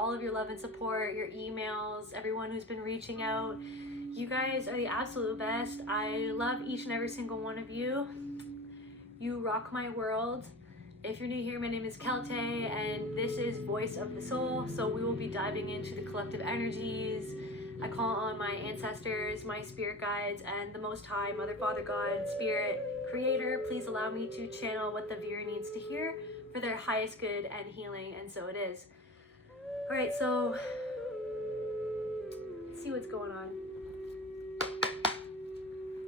all of your love and support, your emails, everyone who's been reaching out. You guys are the absolute best. I love each and every single one of you. You rock my world. If you're new here, my name is Kelte, and this is Voice of the Soul. So we will be diving into the collective energies. I call on my ancestors, my spirit guides, and the Most High, Mother, Father, God, Spirit, Creator. Please allow me to channel what the viewer needs to hear for their highest good and healing, and so it is. All right, so let's see what's going on.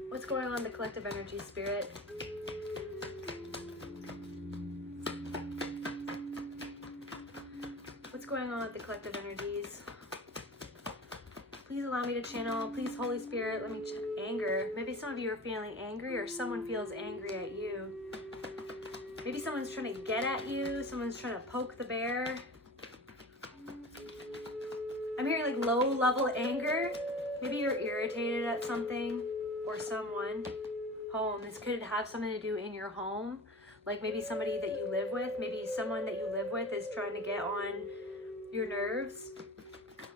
What's going on in the collective energy, Spirit? What's going on with the collective energies? Please allow me to channel. Please, Holy Spirit, let me anger. Maybe some of you are feeling angry, or someone feels angry at you. Maybe someone's trying to get at you. Someone's trying to poke the bear. I'm hearing like low level anger. Maybe you're irritated at something or someone. Home. This could have something to do in your home. Like maybe somebody that you live with. Maybe someone that you live with is trying to get on your nerves.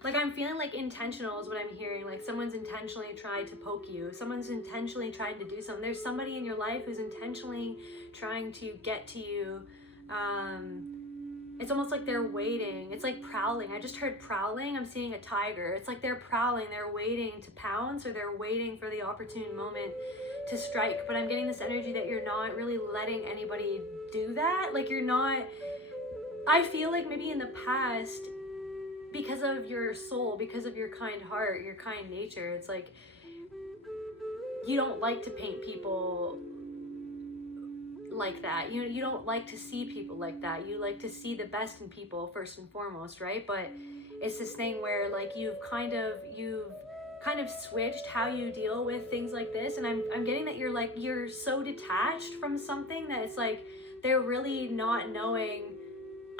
Like I'm feeling like intentional is what I'm hearing. Like someone's intentionally trying to poke you. Someone's intentionally trying to do something. There's somebody in your life who's intentionally trying to get to you. It's almost like they're waiting. It's like prowling. I just heard prowling. I'm seeing a tiger. It's like they're prowling. They're waiting to pounce, or they're waiting for the opportune moment to strike. But I'm getting this energy that you're not really letting anybody do that. Like you're not, I feel like maybe in the past, because of your soul, because of your kind heart, your kind nature, it's like you don't like to paint people like that. You don't like to see people like that. You like to see the best in people first and foremost, right? But it's this thing where like you've kind of switched how you deal with things like this. And I'm getting that you're so detached from something that it's like they're really not knowing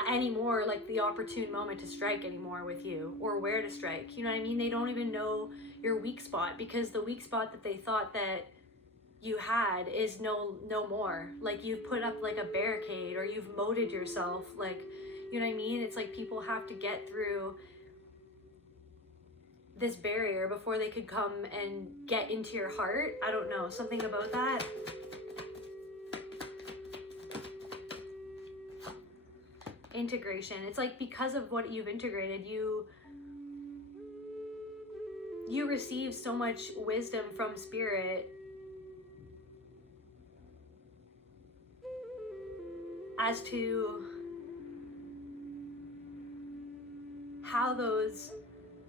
anymore like the opportune moment to strike anymore with you, or where to strike. You know what I mean? They don't even know your weak spot, because the weak spot that they thought that you had is no more. Like you've put up like a barricade, or you've molded yourself, like, you know what I mean? It's like people have to get through this barrier before they could come and get into your heart. I don't know, something about that. Integration. It's like because of what you've integrated, you receive so much wisdom from Spirit as to how those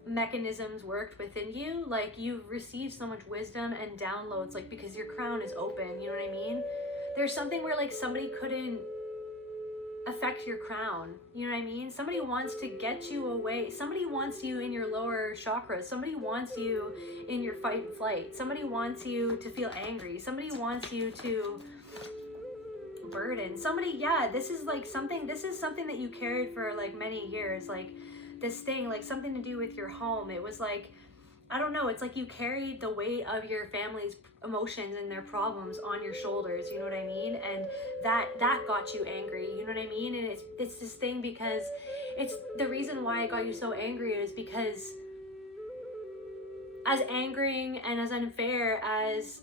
mechanisms worked within you. Like you've received so much wisdom and downloads, like because your crown is open, you know what I mean? There's something where like somebody couldn't affect your crown, you know what I mean? Somebody wants to get you away. Somebody wants you in your lower chakras. Somebody wants you in your fight and flight. Somebody wants you to feel angry. Somebody wants you to burden. Somebody, yeah, this is something that you carried for like many years, like this thing, like something to do with your home. It was like, I don't know, it's like you carried the weight of your family's emotions and their problems on your shoulders, you know what I mean? And that got you angry, you know what I mean? And it's this thing, because it's the reason why it got you so angry is because as angering and as unfair as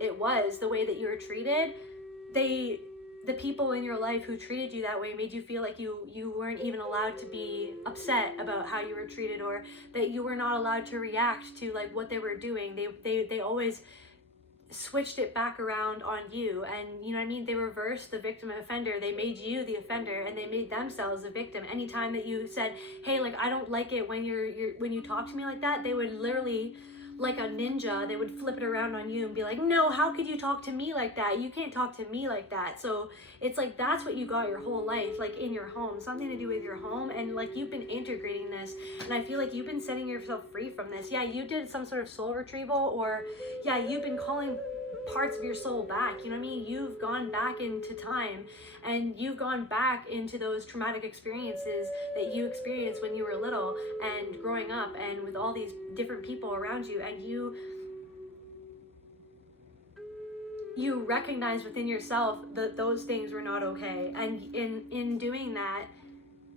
it was, the way that you were treated, the people in your life who treated you that way made you feel like you weren't even allowed to be upset about how you were treated, or that you were not allowed to react to like what they were doing. They always switched it back around on you, and you know what I mean? They reversed the victim and offender. They made you the offender, and they made themselves the victim. Anytime that you said, hey, like I don't like it when when you talk to me like that, they would literally, like a ninja, they would flip it around on you and be like, no, how could you talk to me like that? You can't talk to me like that. So it's like that's what you got your whole life, like in your home, something to do with your home. And like you've been integrating this, and I feel like you've been setting yourself free from this. Yeah, you did some sort of soul retrieval, or yeah, you've been calling parts of your soul back, you know what I mean? You've gone back into time, and you've gone back into those traumatic experiences that you experienced when you were little and growing up, and with all these different people around you, and you recognize within yourself that those things were not okay. And in doing that,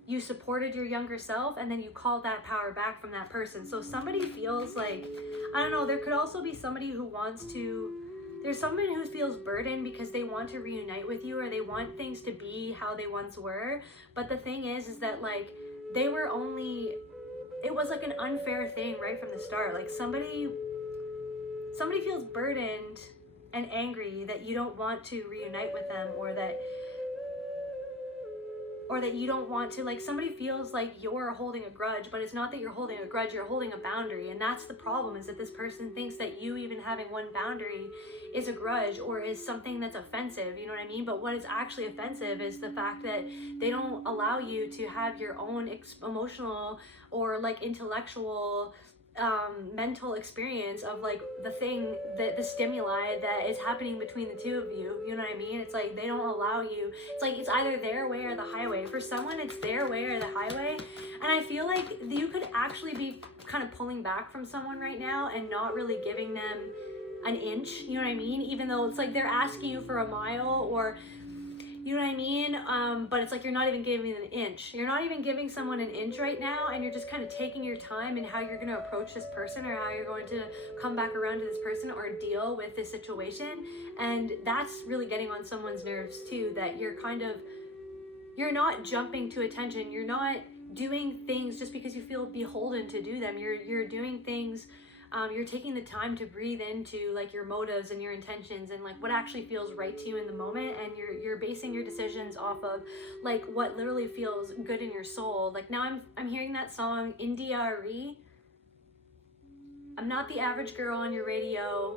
you supported your younger self, and then you called that power back from that person. So somebody feels like, I don't know, there could also be somebody who wants to, there's someone who feels burdened because they want to reunite with you, or they want things to be how they once were. But the thing is that like, they were only, it was like an unfair thing right from the start. Like somebody feels burdened and angry that you don't want to reunite with them, or that you don't want to, like somebody feels like you're holding a grudge, but it's not that you're holding a grudge, you're holding a boundary. And that's the problem, is that this person thinks that you even having one boundary is a grudge or is something that's offensive, you know what I mean? But what is actually offensive is the fact that they don't allow you to have your own emotional or like intellectual mental experience of like the thing, that the stimuli that is happening between the two of you, you know what I mean? It's like they don't allow you, it's like it's either their way or the highway. For someone it's their way or the highway, and I feel like you could actually be kind of pulling back from someone right now and not really giving them an inch, you know what I mean? Even though it's like they're asking you for a mile, or you know what I mean? But it's like you're not even giving an inch. You're not even giving someone an inch right now, and you're just kind of taking your time in how you're going to approach this person, or how you're going to come back around to this person or deal with this situation. And that's really getting on someone's nerves too, that you're not jumping to attention. You're not doing things just because you feel beholden to do them. You're doing things, you're taking the time to breathe into like your motives and your intentions and like what actually feels right to you in the moment, and you're basing your decisions off of like what literally feels good in your soul. Like now I'm hearing that song India Re. I'm not the average girl on your radio.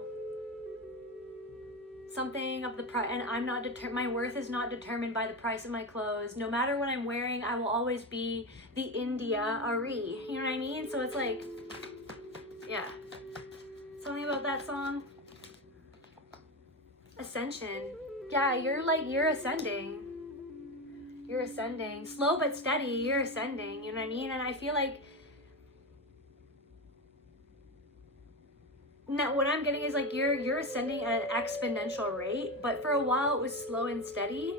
Something of the price, and I'm not my worth is not determined by the price of my clothes. No matter what I'm wearing, I will always be the India Ari. You know what I mean? So it's like, yeah. Something about that song. Ascension. Yeah, you're ascending. You're ascending. Slow but steady, you're ascending. You know what I mean? And I feel like now what I'm getting is like you're ascending at an exponential rate, but for a while it was slow and steady.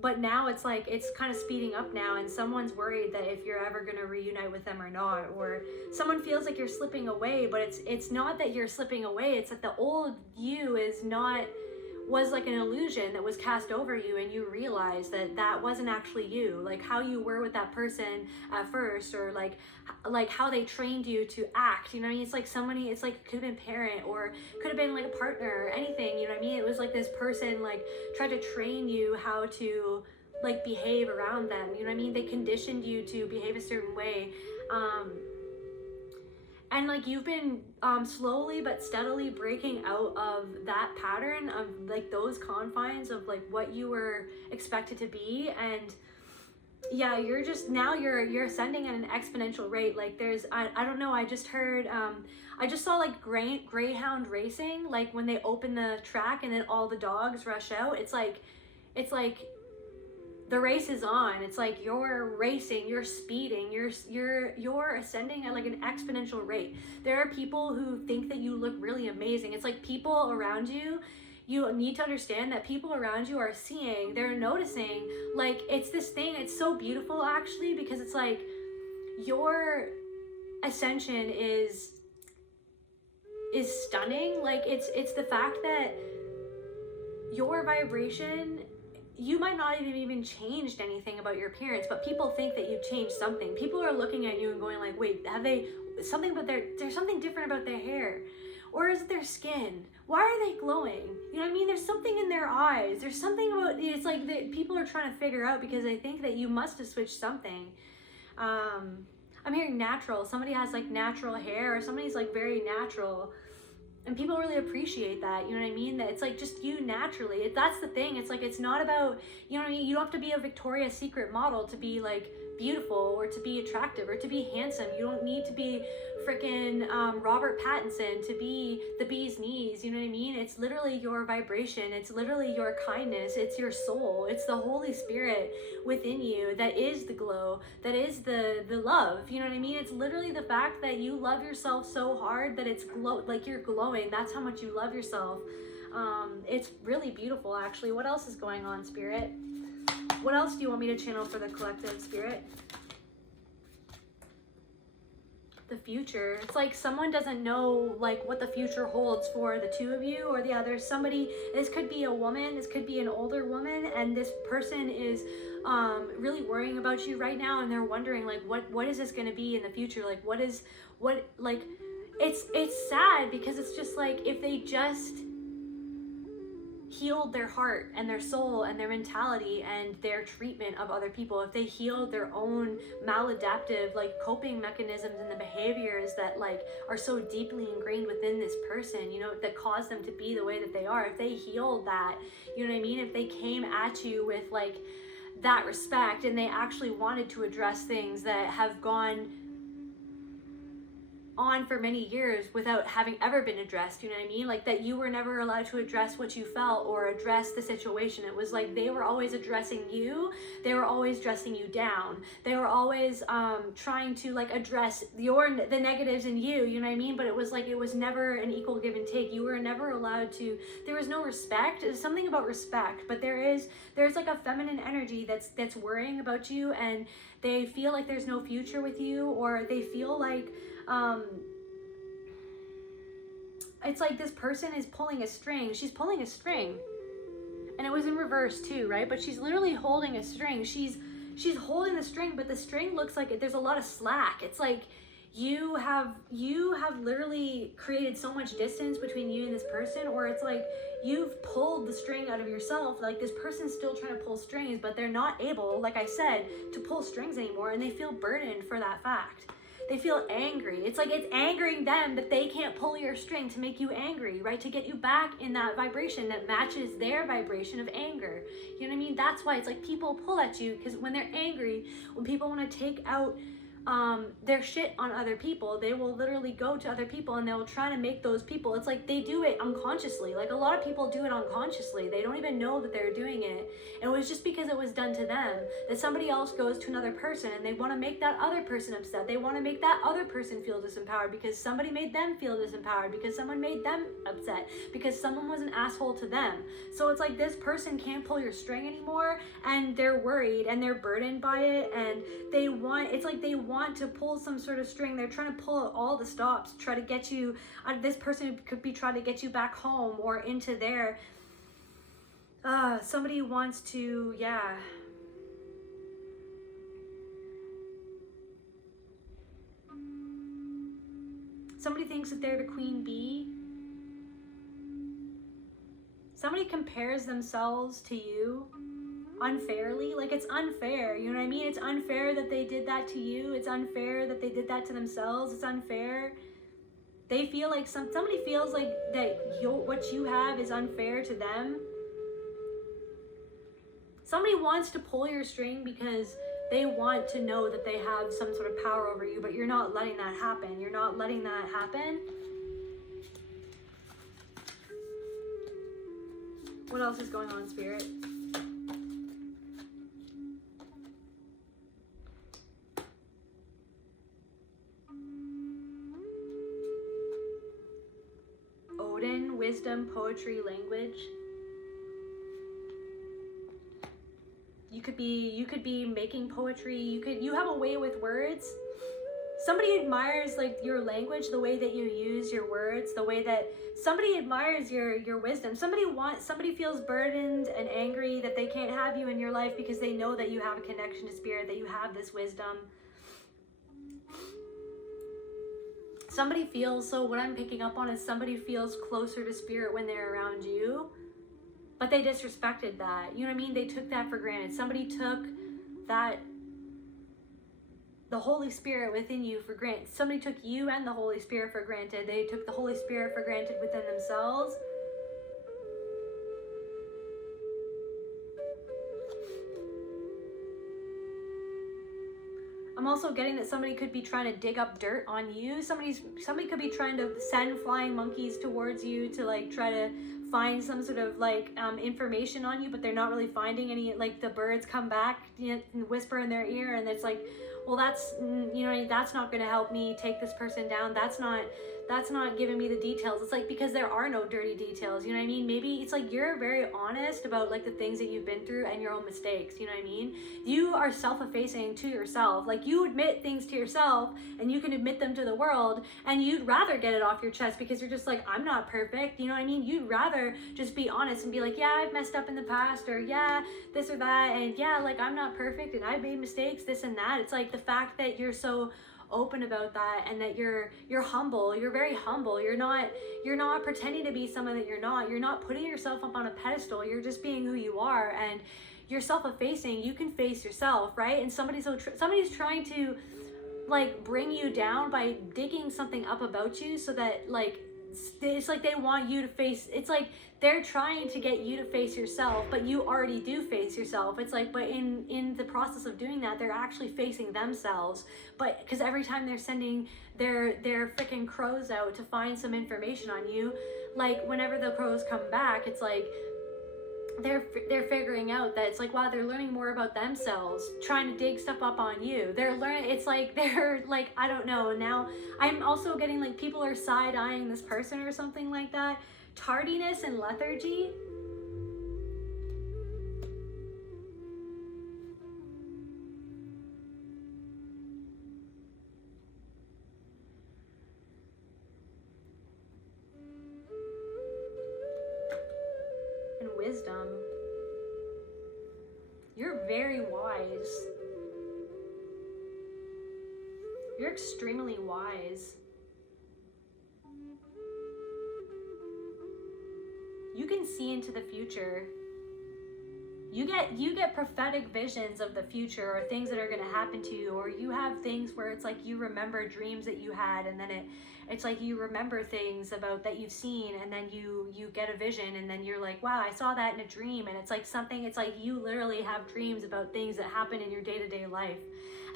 But now it's like it's kind of speeding up now, and someone's worried that if you're ever going to reunite with them or not, or someone feels like you're slipping away. But it's not that you're slipping away, it's that the old you was like an illusion that was cast over you, and you realize that wasn't actually you. Like how you were with that person at first, or like how they trained you to act, you know what I mean? It's like somebody, it's like could have been parent, or could have been like a partner, or anything, you know what I mean? It was like this person like tried to train you how to like behave around them, you know what I mean? They conditioned you to behave a certain way, and like you've been slowly but steadily breaking out of that pattern of like those confines of like what you were expected to be. And yeah, you're just now you're ascending at an exponential rate. Like there's I don't know, I just heard I just saw like greyhound racing, like when they open the track and then all the dogs rush out. It's like the race is on. It's like you're racing, you're speeding, you're ascending at like an exponential rate. There are people who think that you look really amazing. It's like people around you, you need to understand that people around you are seeing, they're noticing, like it's this thing, it's so beautiful actually, because it's like your ascension is stunning. Like it's the fact that your vibration, you might not have even changed anything about your appearance, but people think that you've changed something. People are looking at you and going like, wait, have they something about there's something different about their hair, or is it their skin? Why are they glowing? You know what I mean? There's something in their eyes. There's something about, it's like that people are trying to figure out, because they think that you must have switched something. I'm hearing natural. Somebody has like natural hair, or somebody's like very natural. And people really appreciate that, you know what I mean? That it's like just you naturally. That's the thing. It's like, it's not about, you know what I mean? You don't have to be a Victoria's Secret model to be like beautiful, or to be attractive, or to be handsome. You don't need to be freaking Robert Pattinson to be the bee's knees, you know what I mean? It's literally your vibration. It's literally your kindness. It's your soul. It's the Holy Spirit within you that is the glow, that is the love, you know what I mean? It's literally the fact that you love yourself so hard that it's like you're glowing. That's how much you love yourself. It's really beautiful actually. What else is going on, Spirit? What else do you want me to channel for the collective, Spirit? The future. It's like someone doesn't know like what the future holds for the two of you or the other. Somebody, this could be a woman, this could be an older woman, and this person is really worrying about you right now, and they're wondering like what is this going to be in the future? Like it's sad because it's just like if they just healed their heart and their soul and their mentality and their treatment of other people, if they healed their own maladaptive like coping mechanisms and the behaviors that like are so deeply ingrained within this person, you know, that cause them to be the way that they are, if they healed that, you know what I mean, if they came at you with like that respect and they actually wanted to address things that have gone on for many years without having ever been addressed, you know what I mean? Like that you were never allowed to address what you felt or address the situation. It was like they were always addressing you. They were always dressing you down. They were always trying to like address the negatives in you, you know what I mean? But it was like it was never an equal give and take. You were never allowed to, there was no respect. There's something about respect, but there's like a feminine energy that's worrying about you, and they feel like there's no future with you, or they feel like it's like this person is pulling a string. She's pulling a string, and it was in reverse too, right? But she's literally holding a string. She's holding the string, but the string looks like there's a lot of slack. It's like you have literally created so much distance between you and this person, or it's like you've pulled the string out of yourself. Like this person's still trying to pull strings, but they're not able, like I said, to pull strings anymore, and they feel burdened for that fact. They feel angry. It's like it's angering them that they can't pull your string to make you angry, right? To get you back in that vibration that matches their vibration of anger. You know what I mean? That's why it's like people pull at you, because when they're angry, when people want to take out their shit on other people, they will literally go to other people and they will try to make those people, it's like they do it unconsciously. Like a lot of people do it unconsciously. They don't even know that they're doing it. And it was just because it was done to them that somebody else goes to another person and they want to make that other person upset. They want to make that other person feel disempowered because somebody made them feel disempowered, because someone made them upset, because someone was an asshole to them. So it's like this person can't pull your string anymore, and they're worried and they're burdened by it, and they want to pull some sort of string. They're trying to pull all the stops, try to get you, this person could be trying to get you back home or into their, somebody wants to, somebody thinks that they're the queen bee. Somebody compares themselves to you unfairly. Like it's unfair, you know what I mean? It's unfair that they did that to you. It's unfair that they did that to themselves. It's unfair. They feel like somebody feels like that what you have is unfair to them. Somebody wants to pull your string because they want to know that they have some sort of power over you, but you're not letting that happen. You're not letting that happen. What else is going on, Spirit? Odin, wisdom, poetry, language. You could be making poetry. You have a way with words. Somebody admires like your language, the way that you use your words, the way that somebody admires your wisdom. Somebody feels burdened and angry that they can't have you in your life because they know that you have a connection to spirit, that you have this wisdom. Somebody feels, so what I'm picking up on is somebody feels closer to spirit when they're around you, but they disrespected that. You know what I mean? They took that for granted. Somebody took that, the Holy Spirit within you for granted. Somebody took you and the Holy Spirit for granted. They took the Holy Spirit for granted within themselves. I'm also getting that somebody could be trying to dig up dirt on you. Somebody could be trying to send flying monkeys towards you to like try to find some sort of like information on you, but they're not really finding any. Like the birds come back, you know, and whisper in their ear, and it's like, well, that's, you know, that's not going to help me take this person down. That's not that's not giving me the details. It's like, because there are no dirty details, you know what I mean? Maybe it's like you're very honest about like the things that you've been through and your own mistakes, you know what I mean? You are self-effacing to yourself. Like, you admit things to yourself and you can admit them to the world, and you'd rather get it off your chest because you're just like, I'm not perfect, you know what I mean? You'd rather just be honest and be like, yeah, I've messed up in the past, or yeah, this or that, and yeah, like, I'm not perfect and I've made mistakes, this and that. It's like the fact that you're so open about that, and that you're humble, you're very humble, you're not pretending to be someone that you're not putting yourself up on a pedestal, you're just being who you are, and you're self-effacing. You can face yourself, right? And somebody's trying to like bring you down by digging something up about you, so that like it's like they want you to face, it's like they're trying to get you to face yourself, but you already do face yourself. It's like, but in the process of doing that, they're actually facing themselves. But because every time they're sending their freaking crows out to find some information on you, like whenever the crows come back, it's like they're figuring out that it's like, wow, they're learning more about themselves, trying to dig stuff up on you. They're learning, it's like they're like, I don't know. Now I'm also getting like people are side-eyeing this person or something like that. Tardiness and lethargy. And wisdom. You're very wise. You're extremely wise. You can see into the future. You get prophetic visions of the future, or things that are going to happen to you, or you have things where it's like you remember dreams that you had, and then it's like you remember things about that you've seen, and then you get a vision, and then you're like, wow, I saw that in a dream. And it's like something, it's like you literally have dreams about things that happen in your day-to-day life.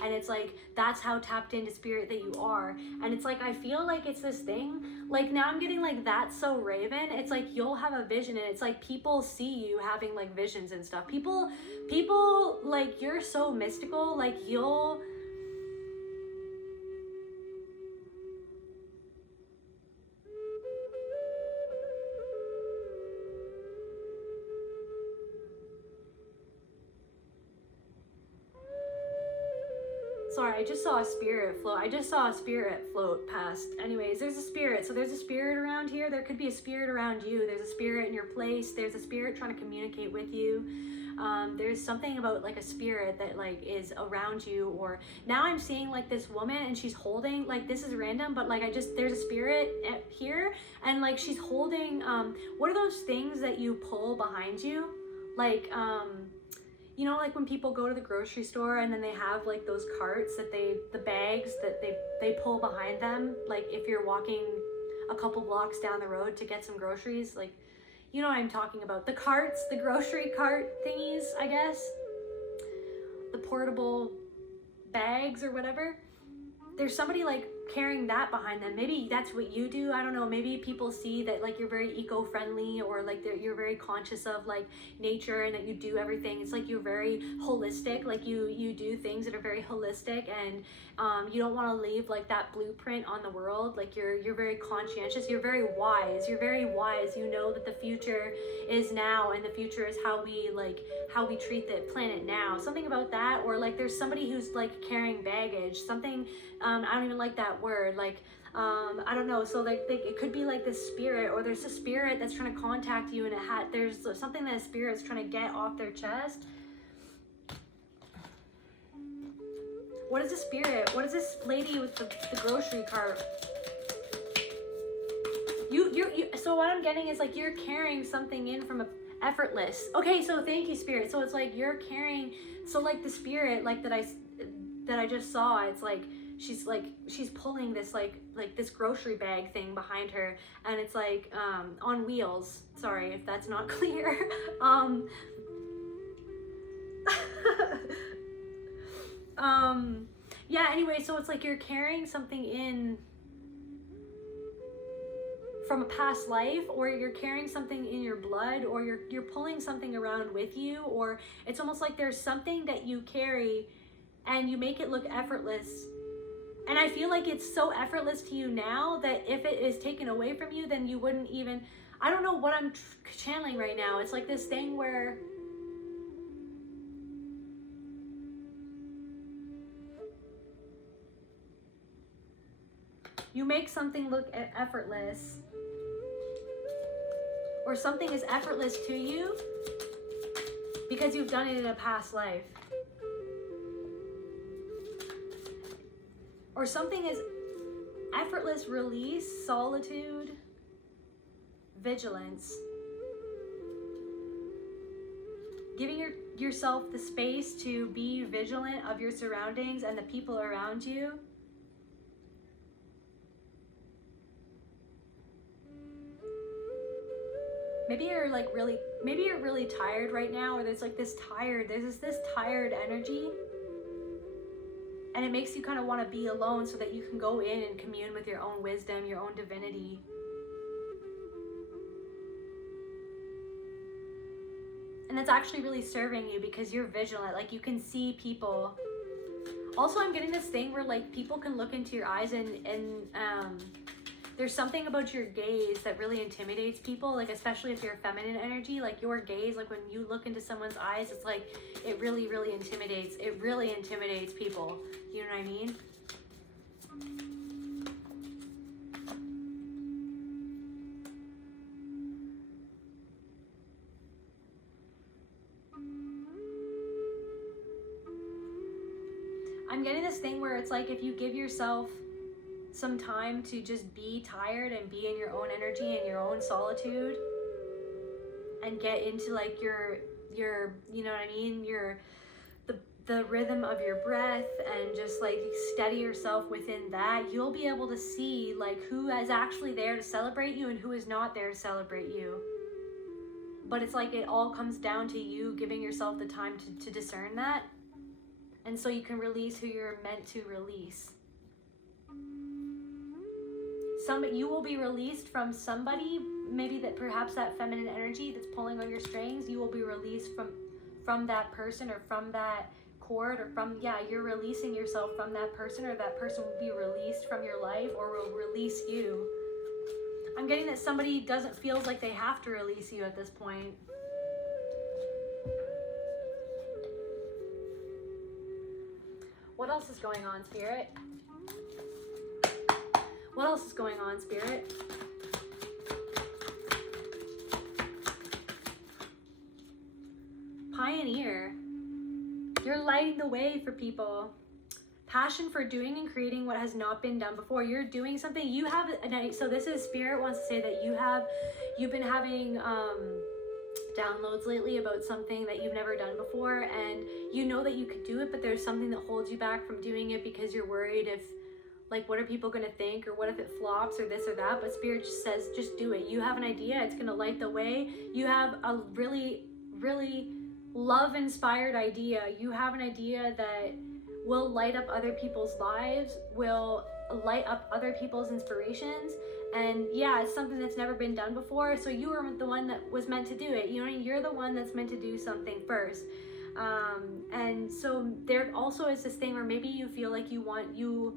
And it's like, that's how tapped into spirit that you are. And it's like, I feel like it's this thing, like now I'm getting like, that's so Raven. It's like, you'll have a vision, and it's like people see you having like visions and stuff. People like, you're so mystical, like you'll, sorry, I just saw a spirit float past. Anyways, there's a spirit. So there's a spirit around here. There could be a spirit around you. There's a spirit in your place. There's a spirit trying to communicate with you. There's something about like a spirit that like is around you. Or now I'm seeing like this woman, and she's holding, like, this is random, but like there's a spirit here, and like she's holding, what are those things that you pull behind you? Like, you know, like when people go to the grocery store and then they have like those carts that the bags that they pull behind them, like if you're walking a couple blocks down the road to get some groceries, like, you know what I'm talking about. The carts, the grocery cart thingies, I guess. The portable bags or whatever. There's somebody like carrying that behind them. Maybe that's what you do. I don't know. Maybe people see that like you're very eco-friendly, or like you're very conscious of like nature, and that you do everything. It's like you're very holistic. Like you do things that are very holistic, and you don't want to leave like that blueprint on the world. Like you're very conscientious. You're very wise. You're very wise. You know that the future is now, and the future is how we treat the planet now. Something about that. Or like there's somebody who's like carrying baggage. Something. I don't even like that word. Like, I don't know. So like it could be like this spirit, or there's a spirit that's trying to contact you, and there's something that a spirit's trying to get off their chest. What is a spirit? What is this lady with the grocery cart? So what I'm getting is like you're carrying something in from Effortless. Okay, so thank you, spirit. So it's like you're carrying, so like the spirit like that I just saw, it's like she's pulling this like this grocery bag thing behind her, and it's like on wheels. Sorry if that's not clear. Yeah, anyway, so it's like you're carrying something in from a past life, or you're carrying something in your blood, or you're pulling something around with you, or it's almost like there's something that you carry and you make it look effortless, And I feel like it's so effortless to you now that if it is taken away from you, then you wouldn't even, I don't know what I'm channeling right now. It's like this thing where you make something look effortless, or something is effortless to you because you've done it in a past life. Or something is effortless release, solitude, vigilance. Giving yourself the space to be vigilant of your surroundings and the people around you. Maybe you're like maybe you're really tired right now, or there's this tired energy. And it makes you kind of want to be alone so that you can go in and commune with your own wisdom, your own divinity. And that's actually really serving you because you're vigilant. Like, you can see people. Also, I'm getting this thing where like people can look into your eyes and there's something about your gaze that really intimidates people, like especially if you're feminine energy, like your gaze, like when you look into someone's eyes, it's like it really, really intimidates. It really intimidates people. You know what I mean? I'm getting this thing where it's like if you give yourself some time to just be tired and be in your own energy and your own solitude and get into like your you know what I mean, the rhythm of your breath, and just like steady yourself within that, you'll be able to see like who is actually there to celebrate you and who is not there to celebrate you. But it's like it all comes down to you giving yourself the time to discern that, and so you can release who you're meant to release. You will be released from somebody, maybe that perhaps that feminine energy that's pulling on your strings, you will be released from that person or from that cord, or from, you're releasing yourself from that person, or that person will be released from your life or will release you. I'm getting that somebody feels like they have to release you at this point. What else is going on, Spirit? What else is going on, Spirit? Pioneer. You're lighting the way for people. Passion for doing and creating what has not been done before. You're doing something. You have so this is Spirit wants to say that you've been having downloads lately about something that you've never done before, and you know that you could do it, but there's something that holds you back from doing it because you're worried if, like, what are people going to think, or what if it flops, or this or that. But Spirit just says, just do it. You have an idea, it's going to light the way. You have a really, really love-inspired idea. You have an idea that will light up other people's lives, will light up other people's inspirations. And it's something that's never been done before. So you were the one that was meant to do it. You know, you're the one that's meant to do something first. And so there also is this thing where maybe you feel like you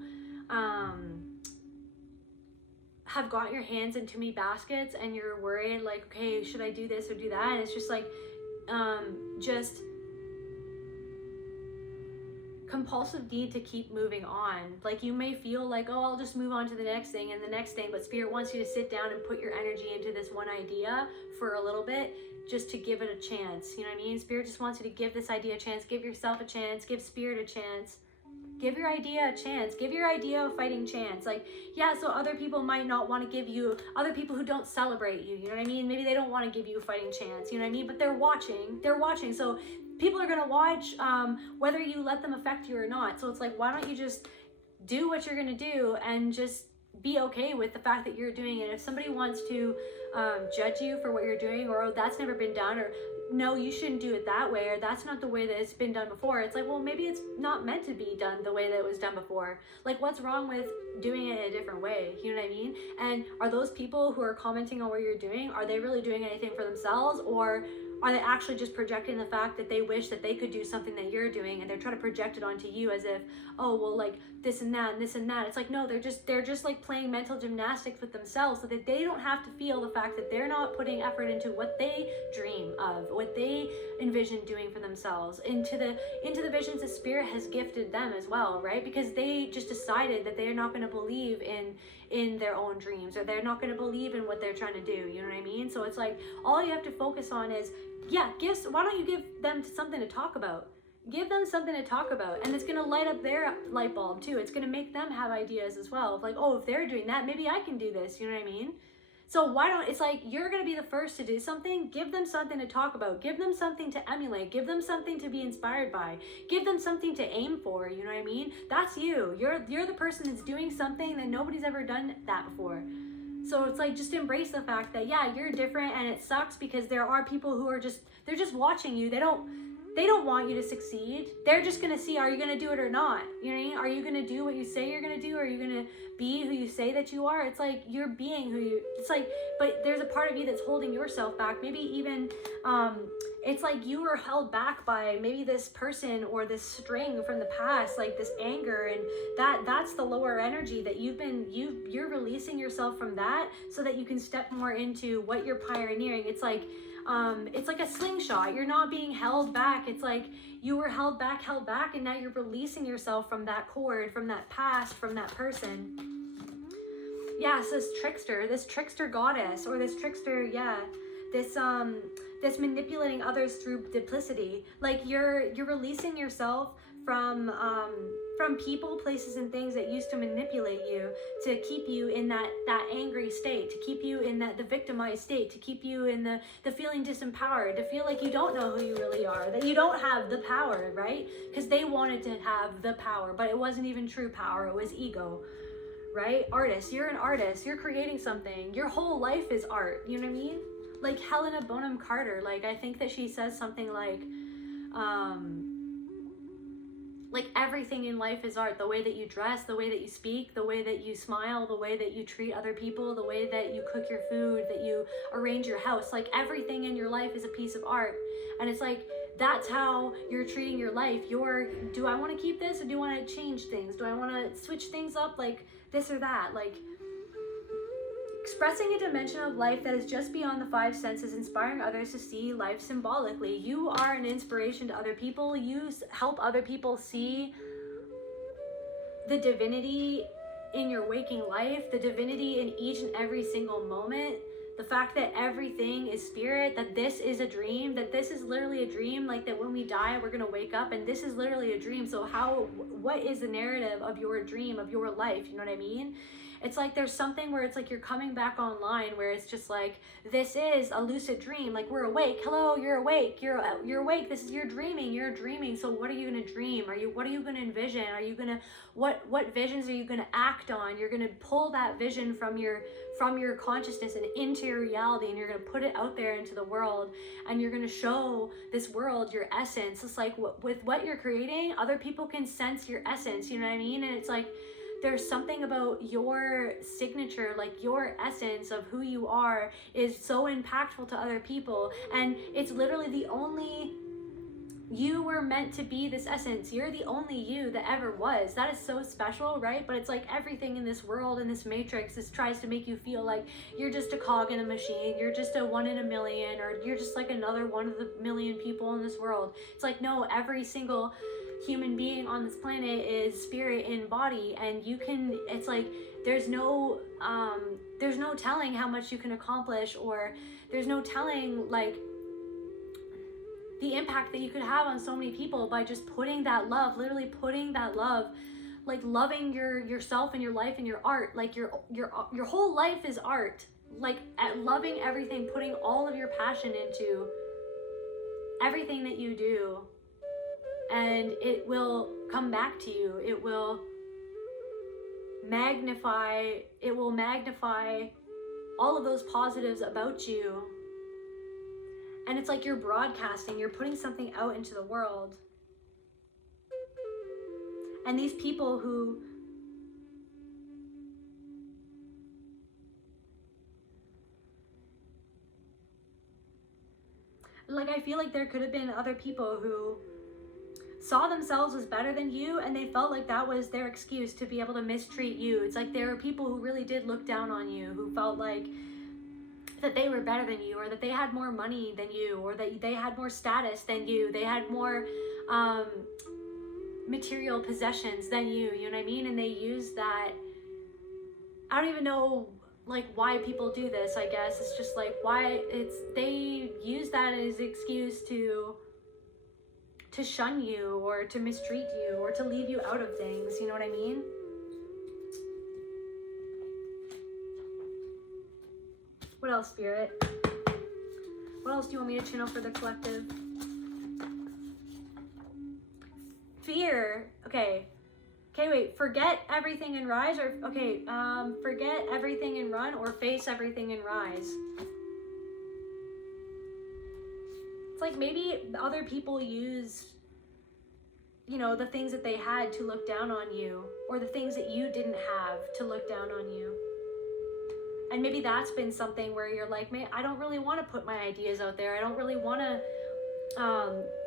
have got your hands in too many baskets, and you're worried like, okay, should I do this or do that? And it's just like, just compulsive need to keep moving on. Like, you may feel like, oh, I'll just move on to the next thing and the next thing, but Spirit wants you to sit down and put your energy into this one idea for a little bit, just to give it a chance. You know what I mean? Spirit just wants you to give this idea a chance, give yourself a chance, give Spirit a chance. Give your idea a chance. Give your idea a fighting chance. Like, so other people might not want to give you, other people who don't celebrate you, you know what I mean? Maybe they don't want to give you a fighting chance, you know what I mean? But they're watching. So people are going to watch whether you let them affect you or not. So it's like, why don't you just do what you're going to do and just be okay with the fact that you're doing it. If somebody wants to judge you for what you're doing, or, oh, that's never been done, or no, you shouldn't do it that way, or that's not the way that it's been done before. It's like, well, maybe it's not meant to be done the way that it was done before. Like, what's wrong with doing it in a different way? You know what I mean? And are those people who are commenting on what you're doing, are they really doing anything for themselves, or are they actually just projecting the fact that they wish that they could do something that you're doing, and they're trying to project it onto you as if, oh, well, like this and that and this and that. It's like, no, they're just like playing mental gymnastics with themselves so that they don't have to feel the fact that they're not putting effort into what they dream of, what they envision doing for themselves, into the visions that spirit has gifted them as well, right? Because they just decided that they're not going to believe in their own dreams, or they're not going to believe in what they're trying to do. You know what I mean? So it's like, all you have to focus on is, yeah, gifts. Why don't you give them something to talk about? Give them something to talk about, and it's going to light up their light bulb too. It's going to make them have ideas as well, of like, oh, if they're doing that, maybe I can do this. You know what I mean? So why don't, it's like, you're going to be the first to do something. Give them something to talk about. Give them something to emulate. Give them something to be inspired by. Give them something to aim for. You know what I mean? That's you. You're the person that's doing something that nobody's ever done that before. So it's like, just embrace the fact that, yeah, you're different, and it sucks because there are people who are just, they're just watching you. They don't want you to succeed. They're just going to see, are you going to do it or not? You know what I mean? Are you going to do what you say you're going to do? Are you going to be who you say that you are? It's like, you're being who you, it's like, but there's a part of you that's holding yourself back. Maybe even, it's like you were held back by maybe this person or this string from the past, like this anger, and that's the lower energy that you're releasing yourself from that so that you can step more into what you're pioneering. It's like a slingshot. You're not being held back. It's like you were held back, and now you're releasing yourself from that cord, from that past, from that person. Yeah, so this trickster goddess, or this trickster, yeah, this manipulating others through duplicity. Like you're releasing yourself from people, places, and things that used to manipulate you, to keep you in that angry state, to keep you in the victimized state, to keep you in the feeling disempowered, to feel like you don't know who you really are, that you don't have the power, right? Because they wanted to have the power, but it wasn't even true power, it was ego, right? Artist, you're an artist, you're creating something, your whole life is art, you know what I mean? Like Helena Bonham Carter, like I think that she says something like everything in life is art. The way that you dress, the way that you speak, the way that you smile, the way that you treat other people, the way that you cook your food, that you arrange your house, like everything in your life is a piece of art. And it's like, that's how you're treating your life. Do I want to keep this, or do I want to change things? Do I want to switch things up, like this or that? Like, expressing a dimension of life that is just beyond the five senses, inspiring others to see life symbolically. You are an inspiration to other people. You help other people see the divinity in your waking life, the divinity in each and every single moment. The fact that everything is spirit, that this is a dream, that this is literally a dream, like that when we die, we're going to wake up and this is literally a dream. So what is the narrative of your dream, of your life? You know what I mean? It's like there's something where it's like you're coming back online, where it's just like, this is a lucid dream. Like, we're awake. Hello, you're awake. You're awake. This is, you're dreaming. You're dreaming. So what are you going to dream? What are you going to envision? Are you going to, what visions are you going to act on? You're going to pull that vision from your consciousness and into your reality, and you're going to put it out there into the world, and you're going to show this world your essence. It's like, with what you're creating, other people can sense your essence. You know what I mean? And it's like, there's something about your signature, like your essence of who you are is so impactful to other people. And it's literally the only, you were meant to be this essence. You're the only you that ever was. That is so special, right? But it's like everything in this world, in this matrix, tries to make you feel like you're just a cog in a machine. You're just a 1 in a million, or you're just like another one of the million people in this world. It's like, no, every single human being on this planet is spirit in body, and you can, it's like, there's no telling how much you can accomplish, or there's no telling like the impact that you could have on so many people by just putting that love, literally putting that love, like loving yourself and your life and your art. Like your whole life is art, like at loving everything, putting all of your passion into everything that you do, and it will come back to you. It will magnify all of those positives about you. And it's like you're broadcasting, you're putting something out into the world. And these people who like, I feel like there could have been other people who saw themselves as better than you, and they felt like that was their excuse to be able to mistreat you. It's like there were people who really did look down on you, who felt like that they were better than you, or that they had more money than you, or that they had more status than you, they had more material possessions than you know what I mean? And they use that. I don't even know like why people do this. I guess it's just like why they use that as an excuse to shun you, or to mistreat you, or to leave you out of things, you know what I mean? What else, Spirit? What else do you want me to channel for the collective? Fear. Okay, wait. Forget everything and rise, or okay, forget everything and run, or face everything and rise. It's like maybe other people used, you know, the things that they had to look down on you, or the things that you didn't have to look down on you. And maybe that's been something where you're like, man, I don't really want to put my ideas out there. I don't really want to,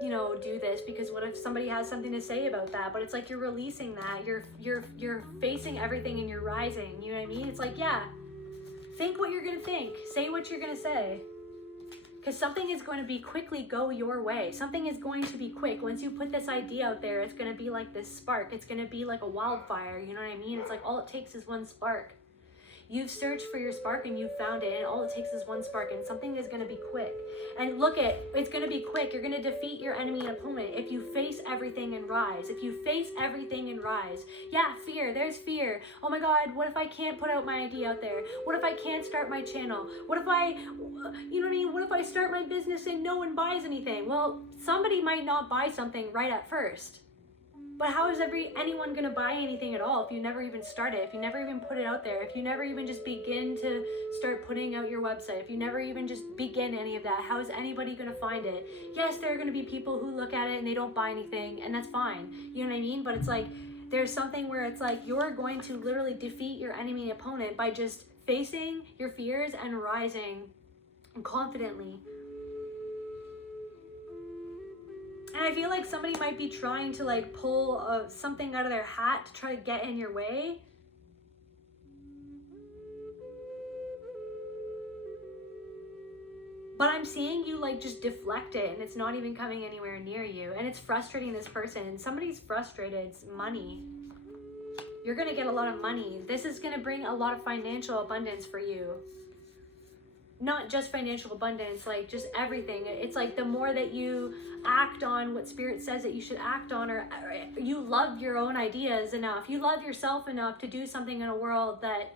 you know, do this, because what if somebody has something to say about that? But it's like you're releasing that. You're facing everything and you're rising. You know what I mean? It's like, yeah, think what you're going to think. Say what you're going to say. Because something is going to be quickly go your way. Something is going to be quick. Once you put this idea out there, it's going to be like this spark. It's going to be like a wildfire. You know what I mean? It's like all it takes is one spark. You've searched for your spark and you found it, and all it takes is one spark, and something is going to be quick. And look it's going to be quick. You're going to defeat your enemy and opponent if you face everything and rise. If you face everything and rise. Yeah, fear. There's fear. Oh my God, what if I can't put out my idea out there? What if I can't start my channel? What if I, you know what I mean? What if I start my business and no one buys anything? Well, somebody might not buy something right at first. But how is anyone going to buy anything at all if you never even start it, if you never even put it out there, if you never even just begin to start putting out your website, if you never even just begin any of that? How is anybody going to find it? Yes, there are going to be people who look at it and they don't buy anything, and that's fine. You know what I mean? But it's like there's something where it's like you're going to literally defeat your enemy and opponent by just facing your fears and rising confidently. And I feel like somebody might be trying to like pull something out of their hat to try to get in your way. But I'm seeing you like just deflect it, and it's not even coming anywhere near you. And it's frustrating this person. And somebody's frustrated. It's money. You're going to get a lot of money. This is going to bring a lot of financial abundance for you. Not just financial abundance, like just everything. It's like the more that you act on what Spirit says that you should act on, or you love your own ideas enough, you love yourself enough to do something in a world that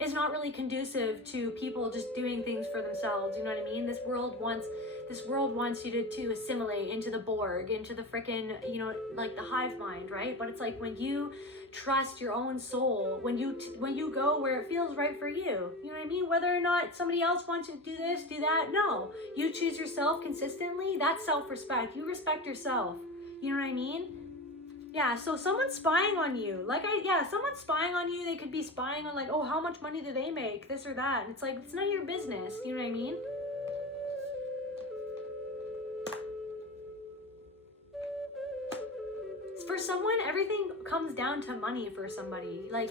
is not really conducive to people just doing things for themselves. You know what I mean? This world wants you to assimilate into the Borg, into the frickin', you know, like the hive mind, right? But it's like when you trust your own soul, when you go where it feels right for you, you know what I mean? Whether or not somebody else wants you to do this, do that, no. You choose yourself consistently, that's self-respect. You respect yourself, you know what I mean? Yeah, so someone's spying on you. Someone's spying on you. They could be spying on like, oh, how much money do they make? This or that. And it's like, it's none of your business, you know what I mean? For someone, everything comes down to money for somebody. Like,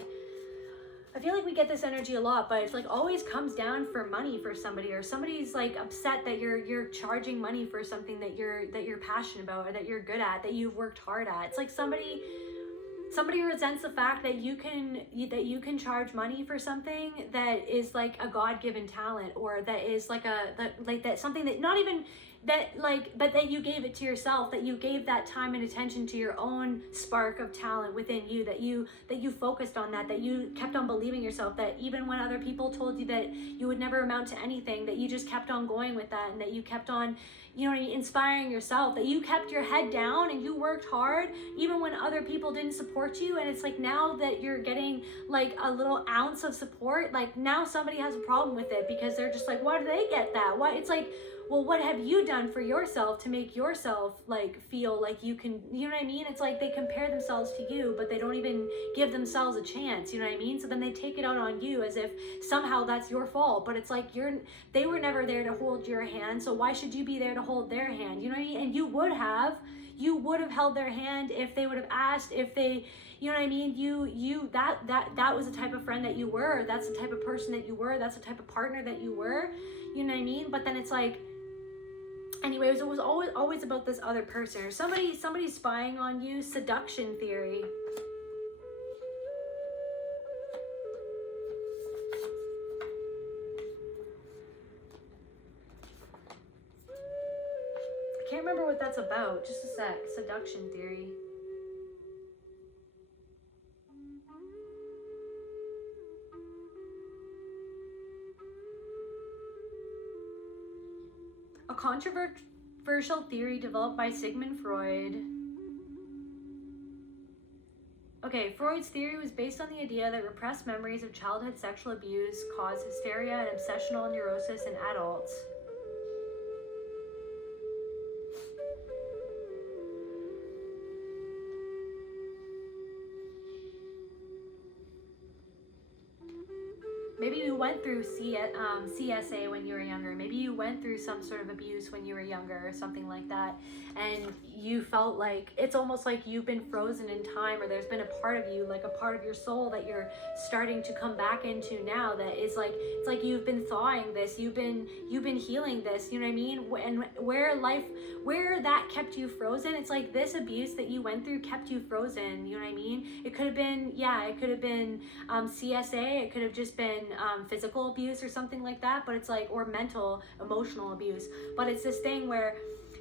I feel like we get this energy a lot, but it's like always comes down for money for somebody, or somebody's like upset that you're charging money for something that you're passionate about, or that you're good at, that you've worked hard at. It's like somebody resents the fact that you can charge money for something that is like a God-given talent, or that is like that something that not even that like, but that you gave it to yourself, that you gave that time and attention to your own spark of talent within you, that you focused on that you kept on believing yourself, that even when other people told you that you would never amount to anything, that you just kept on going with that, and that you kept on, you know, inspiring yourself, that you kept your head down and you worked hard even when other people didn't support you. And it's like now that you're getting like a little ounce of support, like now somebody has a problem with it, because they're just like, why do they get that? Why? It's like, well, what have you done for yourself to make yourself like feel like you can, you know what I mean? It's like they compare themselves to you, but they don't even give themselves a chance, you know what I mean? So then they take it out on you as if somehow that's your fault, but it's like they were never there to hold your hand, so why should you be there to hold their hand, you know what I mean? And you would have held their hand if they would have asked, if they, you know what I mean? That was the type of friend that you were. That's the type of person that you were. That's the type of partner that you were. You know what I mean? But then it's like, anyways, it was always about this other person or somebody spying on you. Seduction theory. I can't remember what that's about. Just a sec. Seduction theory. A controversial theory developed by Sigmund Freud. Okay, Freud's theory was based on the idea that repressed memories of childhood sexual abuse cause hysteria and obsessional neurosis in adults. Maybe you went through CSA when you were younger. Maybe you went through some sort of abuse when you were younger or something like that. And you felt like, it's almost like you've been frozen in time, or there's been a part of you, like a part of your soul that you're starting to come back into now, that is like, it's like you've been thawing this, you've been healing this, you know what I mean? And where that kept you frozen, it's like this abuse that you went through kept you frozen, you know what I mean? It could have been, CSA, it could have just been physical abuse or something like that, but it's like, or mental, emotional abuse. But it's this thing where,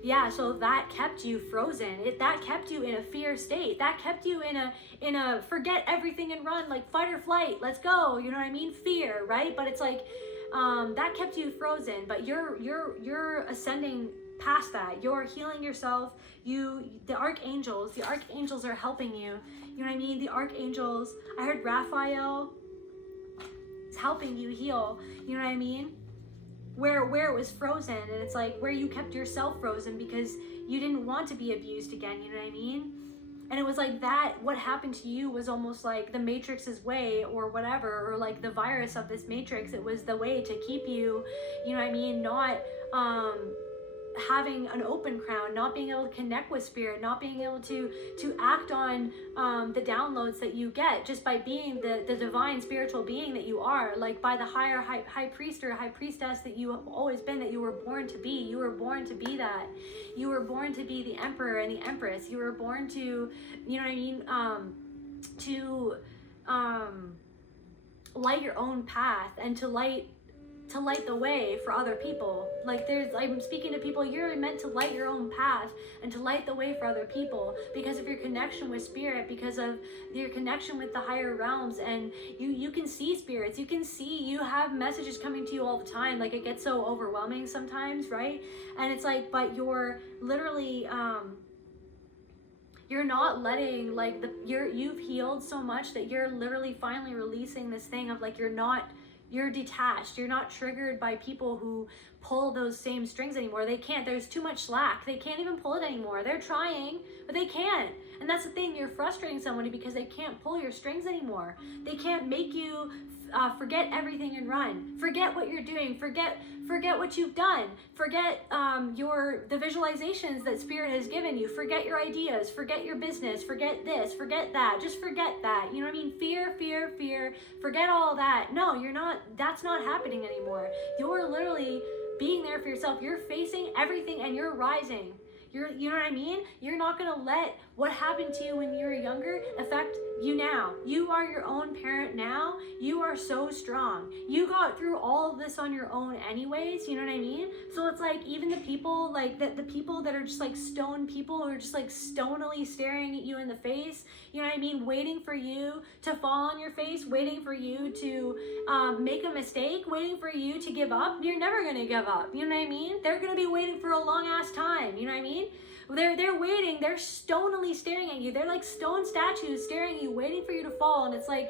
yeah, so that kept you frozen. That kept you in a fear state. That kept you in a forget everything and run, like fight or flight, let's go, you know what I mean? Fear, right? But it's like, that kept you frozen, but you're ascending past that. You're healing yourself. The archangels are helping you. You know what I mean? The archangels, I heard Raphael is helping you heal. You know what I mean? Where it was frozen, and it's like where you kept yourself frozen because you didn't want to be abused again. You know what I mean? And it was like that, what happened to you was almost like the Matrix's way or whatever, or like the virus of this Matrix. It was the way to keep you, you know what I mean, not having an open crown, not being able to connect with spirit, not being able to act on the downloads that you get just by being the divine spiritual being that you are, like by the high priest or high priestess that you have always been, that you were born to be. You were born to be that. You were born to be the emperor and the empress. You were born to, you know what I mean, to light your own path and to light the way for other people. Like I'm speaking to people, you're meant to light your own path and to light the way for other people because of your connection with spirit, because of your connection with the higher realms. And you can see spirits, you have messages coming to you all the time. Like it gets so overwhelming sometimes, right? And it's like, but you're literally you're not letting, like, you've healed so much that you're literally finally releasing this thing of like, you're detached. You're not triggered by people who pull those same strings anymore. They can't. There's too much slack. They can't even pull it anymore. They're trying, but they can't. And that's the thing. You're frustrating somebody because they can't pull your strings anymore. They can't make you forget everything and run. Forget what you're doing. Forget what you've done. Forget the visualizations that spirit has given you. Forget your ideas. Forget your business. Forget this. Forget that. Just forget that. You know what I mean? Fear. Forget all that. No, you're not. That's not happening anymore. You're literally being there for yourself. You're facing everything and you're rising. You know what I mean? You're not going to let what happened to you when you were younger affect you now. You are your own parent now. You are so strong. You got through all of this on your own anyways. You know what I mean? So it's like, even the people, like the people that are just like stone people who are just like stonily staring at you in the face, you know what I mean? Waiting for you to fall on your face, waiting for you to make a mistake, waiting for you to give up. You're never going to give up. You know what I mean? They're going to be waiting for a long ass time. You know what I mean? They're waiting. They're stonily staring at you. They're like stone statues staring at you, waiting for you to fall. And it's like,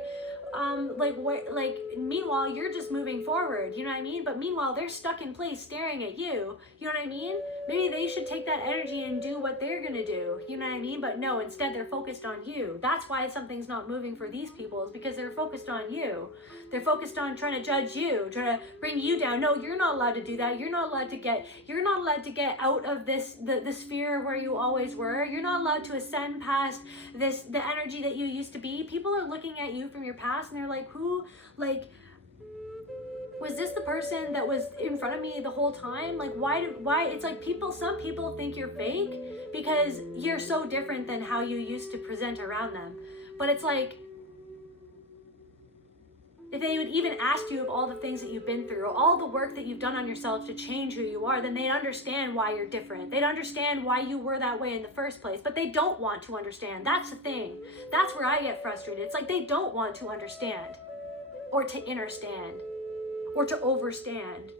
meanwhile you're just moving forward, you know what I mean? But meanwhile they're stuck in place staring at you, you know what I mean? Maybe they should take that energy and do what they're gonna do, you know what I mean? But no, instead they're focused on you. That's why something's not moving for these people, is because they're focused on you. They're focused on trying to judge you, trying to bring you down. No, you're not allowed to do that. You're not allowed to get out of the sphere where you always were. You're not allowed to ascend past the energy that you used to be. People are looking at you from your past and they're like, was this the person that was in front of me the whole time? Like, why? It's like some people think you're fake because you're so different than how you used to present around them. But it's like, if they would even ask you of all the things that you've been through, all the work that you've done on yourself to change who you are, then they'd understand why you're different. They'd understand why you were that way in the first place, but they don't want to understand. That's the thing. That's where I get frustrated. It's like they don't want to understand, or to understand, or to overstand,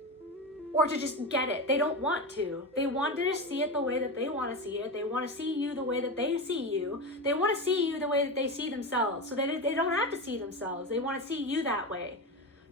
or to just get it. They don't want to. They want to just see it the way that they want to see it. They want to see you the way that they see you. They want to see you the way that they see themselves. So they don't have to see themselves. They want to see you that way,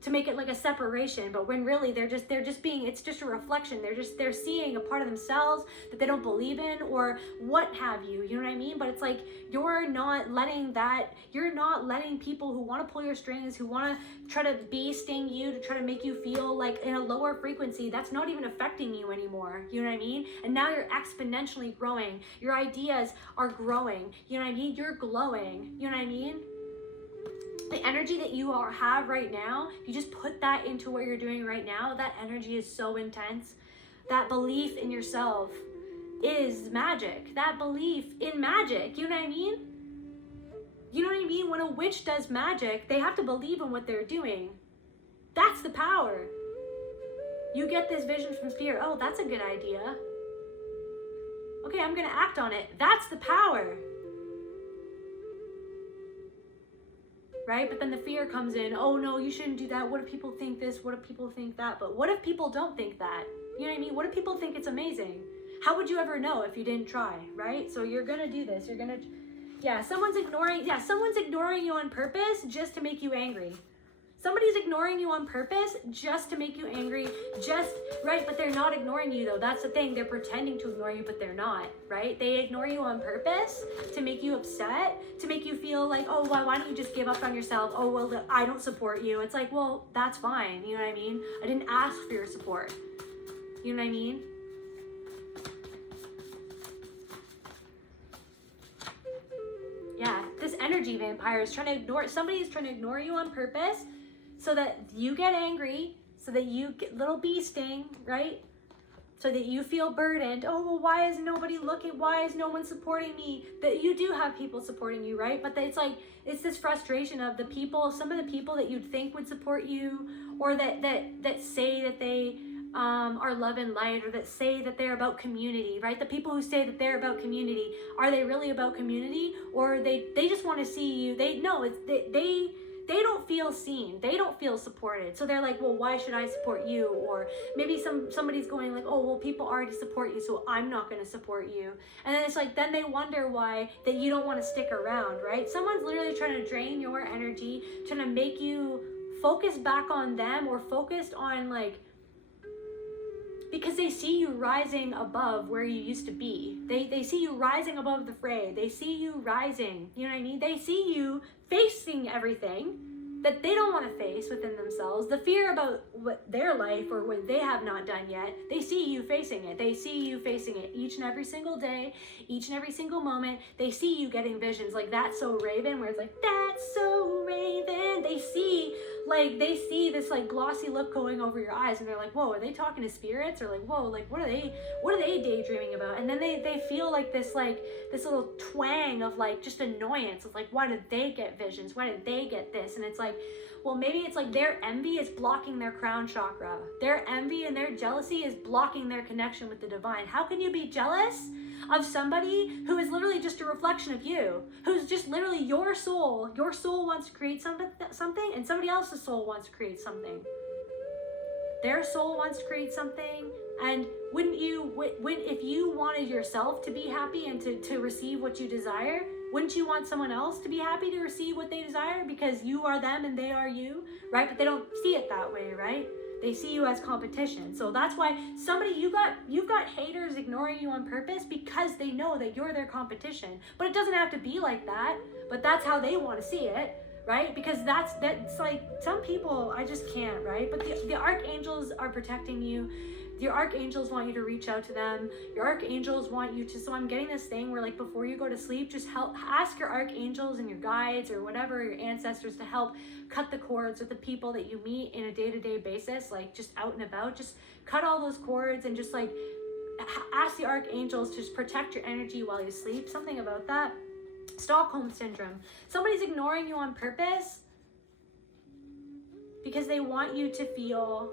to make it like a separation. But when really they're just being, it's just a reflection. They're seeing a part of themselves that they don't believe in, or what have you, you know what I mean? But it's like, you're not letting people who want to pull your strings, who want to try to sting you, to try to make you feel like in a lower frequency, that's not even affecting you anymore, you know what I mean? And now you're exponentially growing. Your ideas are growing, you know what I mean? You're glowing, you know what I mean? The energy that you have right now, you just put that into what you're doing right now, that energy is so intense. That belief in yourself is magic. That belief in magic, you know what I mean? You know what I mean? When a witch does magic, they have to believe in what they're doing. That's the power. You get this vision from spirit. Oh, that's a good idea. Okay, I'm gonna act on it. That's the power. Right? But then the fear comes in. Oh no, you shouldn't do that. What if people think this? What if people think that? But what if people don't think that? You know what I mean? What if people think it's amazing? How would you ever know if you didn't try, right? So you're gonna do this. Someone's ignoring you on purpose just to make you angry. Somebody's ignoring you on purpose just to make you angry, right? But they're not ignoring you though. That's the thing. They're pretending to ignore you, but they're not, right? They ignore you on purpose to make you upset, to make you feel like, oh, why don't you just give up on yourself? Oh, well, I don't support you. It's like, well, that's fine. You know what I mean? I didn't ask for your support. You know what I mean? Yeah, this energy vampire is trying to ignore, somebody's trying to ignore you on purpose so that you get angry, so that you get little bee sting, right? So that you feel burdened. Oh, well, why is nobody looking? Why is no one supporting me? That you do have people supporting you, right? But it's like, it's this frustration of the people, some of the people that you'd think would support you, or that say that they are love and light, or that say that they're about community, right? The people who say that they're about community, are they really about community? Or they just want to see you. They don't feel seen. They don't feel supported. So they're like, well, why should I support you? Or maybe somebody's going like, oh, well, people already support you, so I'm not going to support you. And then it's like, then they wonder why that you don't want to stick around, right? Someone's literally trying to drain your energy, trying to make you focus back on them, or focused on like, because they see you rising above where you used to be. They see you rising above the fray. They see you rising, you know what I mean? They see you facing everything that they don't want to face within themselves. The fear about what their life or what they have not done yet, they see you facing it. They see you facing it each and every single day, each and every single moment. They see you getting visions like That's So Raven, where it's like, that's so Raven. They see this like glossy look going over your eyes, and they're like, whoa, are they talking to spirits? Or like, whoa, like what are they daydreaming about? And then they feel like this little twang of like just annoyance of like, why did they get visions? Why did they get this? And it's like, well, maybe it's like their envy is blocking their crown chakra. Their envy and their jealousy is blocking their connection with the divine. How can you be jealous of somebody who is literally just a reflection of you, who's just literally your soul? Your soul wants to create something, and somebody else's soul wants to create something. Their soul wants to create something, and if you wanted yourself to be happy and to receive what you desire, Wouldn't you want someone else to be happy to receive what they desire because you are them and they are you, right? But they don't see it that way, right? They see you as competition. So that's why you've got haters ignoring you on purpose because they know that you're their competition. But it doesn't have to be like that, but that's how they want to see it, right? Because that's like, some people, I just can't, right? But the archangels are protecting you. Your archangels want you to reach out to them. Your archangels want you to, so I'm getting this thing where like before you go to sleep, just ask your archangels and your guides or whatever, your ancestors, to help cut the cords with the people that you meet in a day-to-day basis, like just out and about. Just cut all those cords and just like ask the archangels to just protect your energy while you sleep. Something about that. Stockholm syndrome. Somebody's ignoring you on purpose because they want you to feel,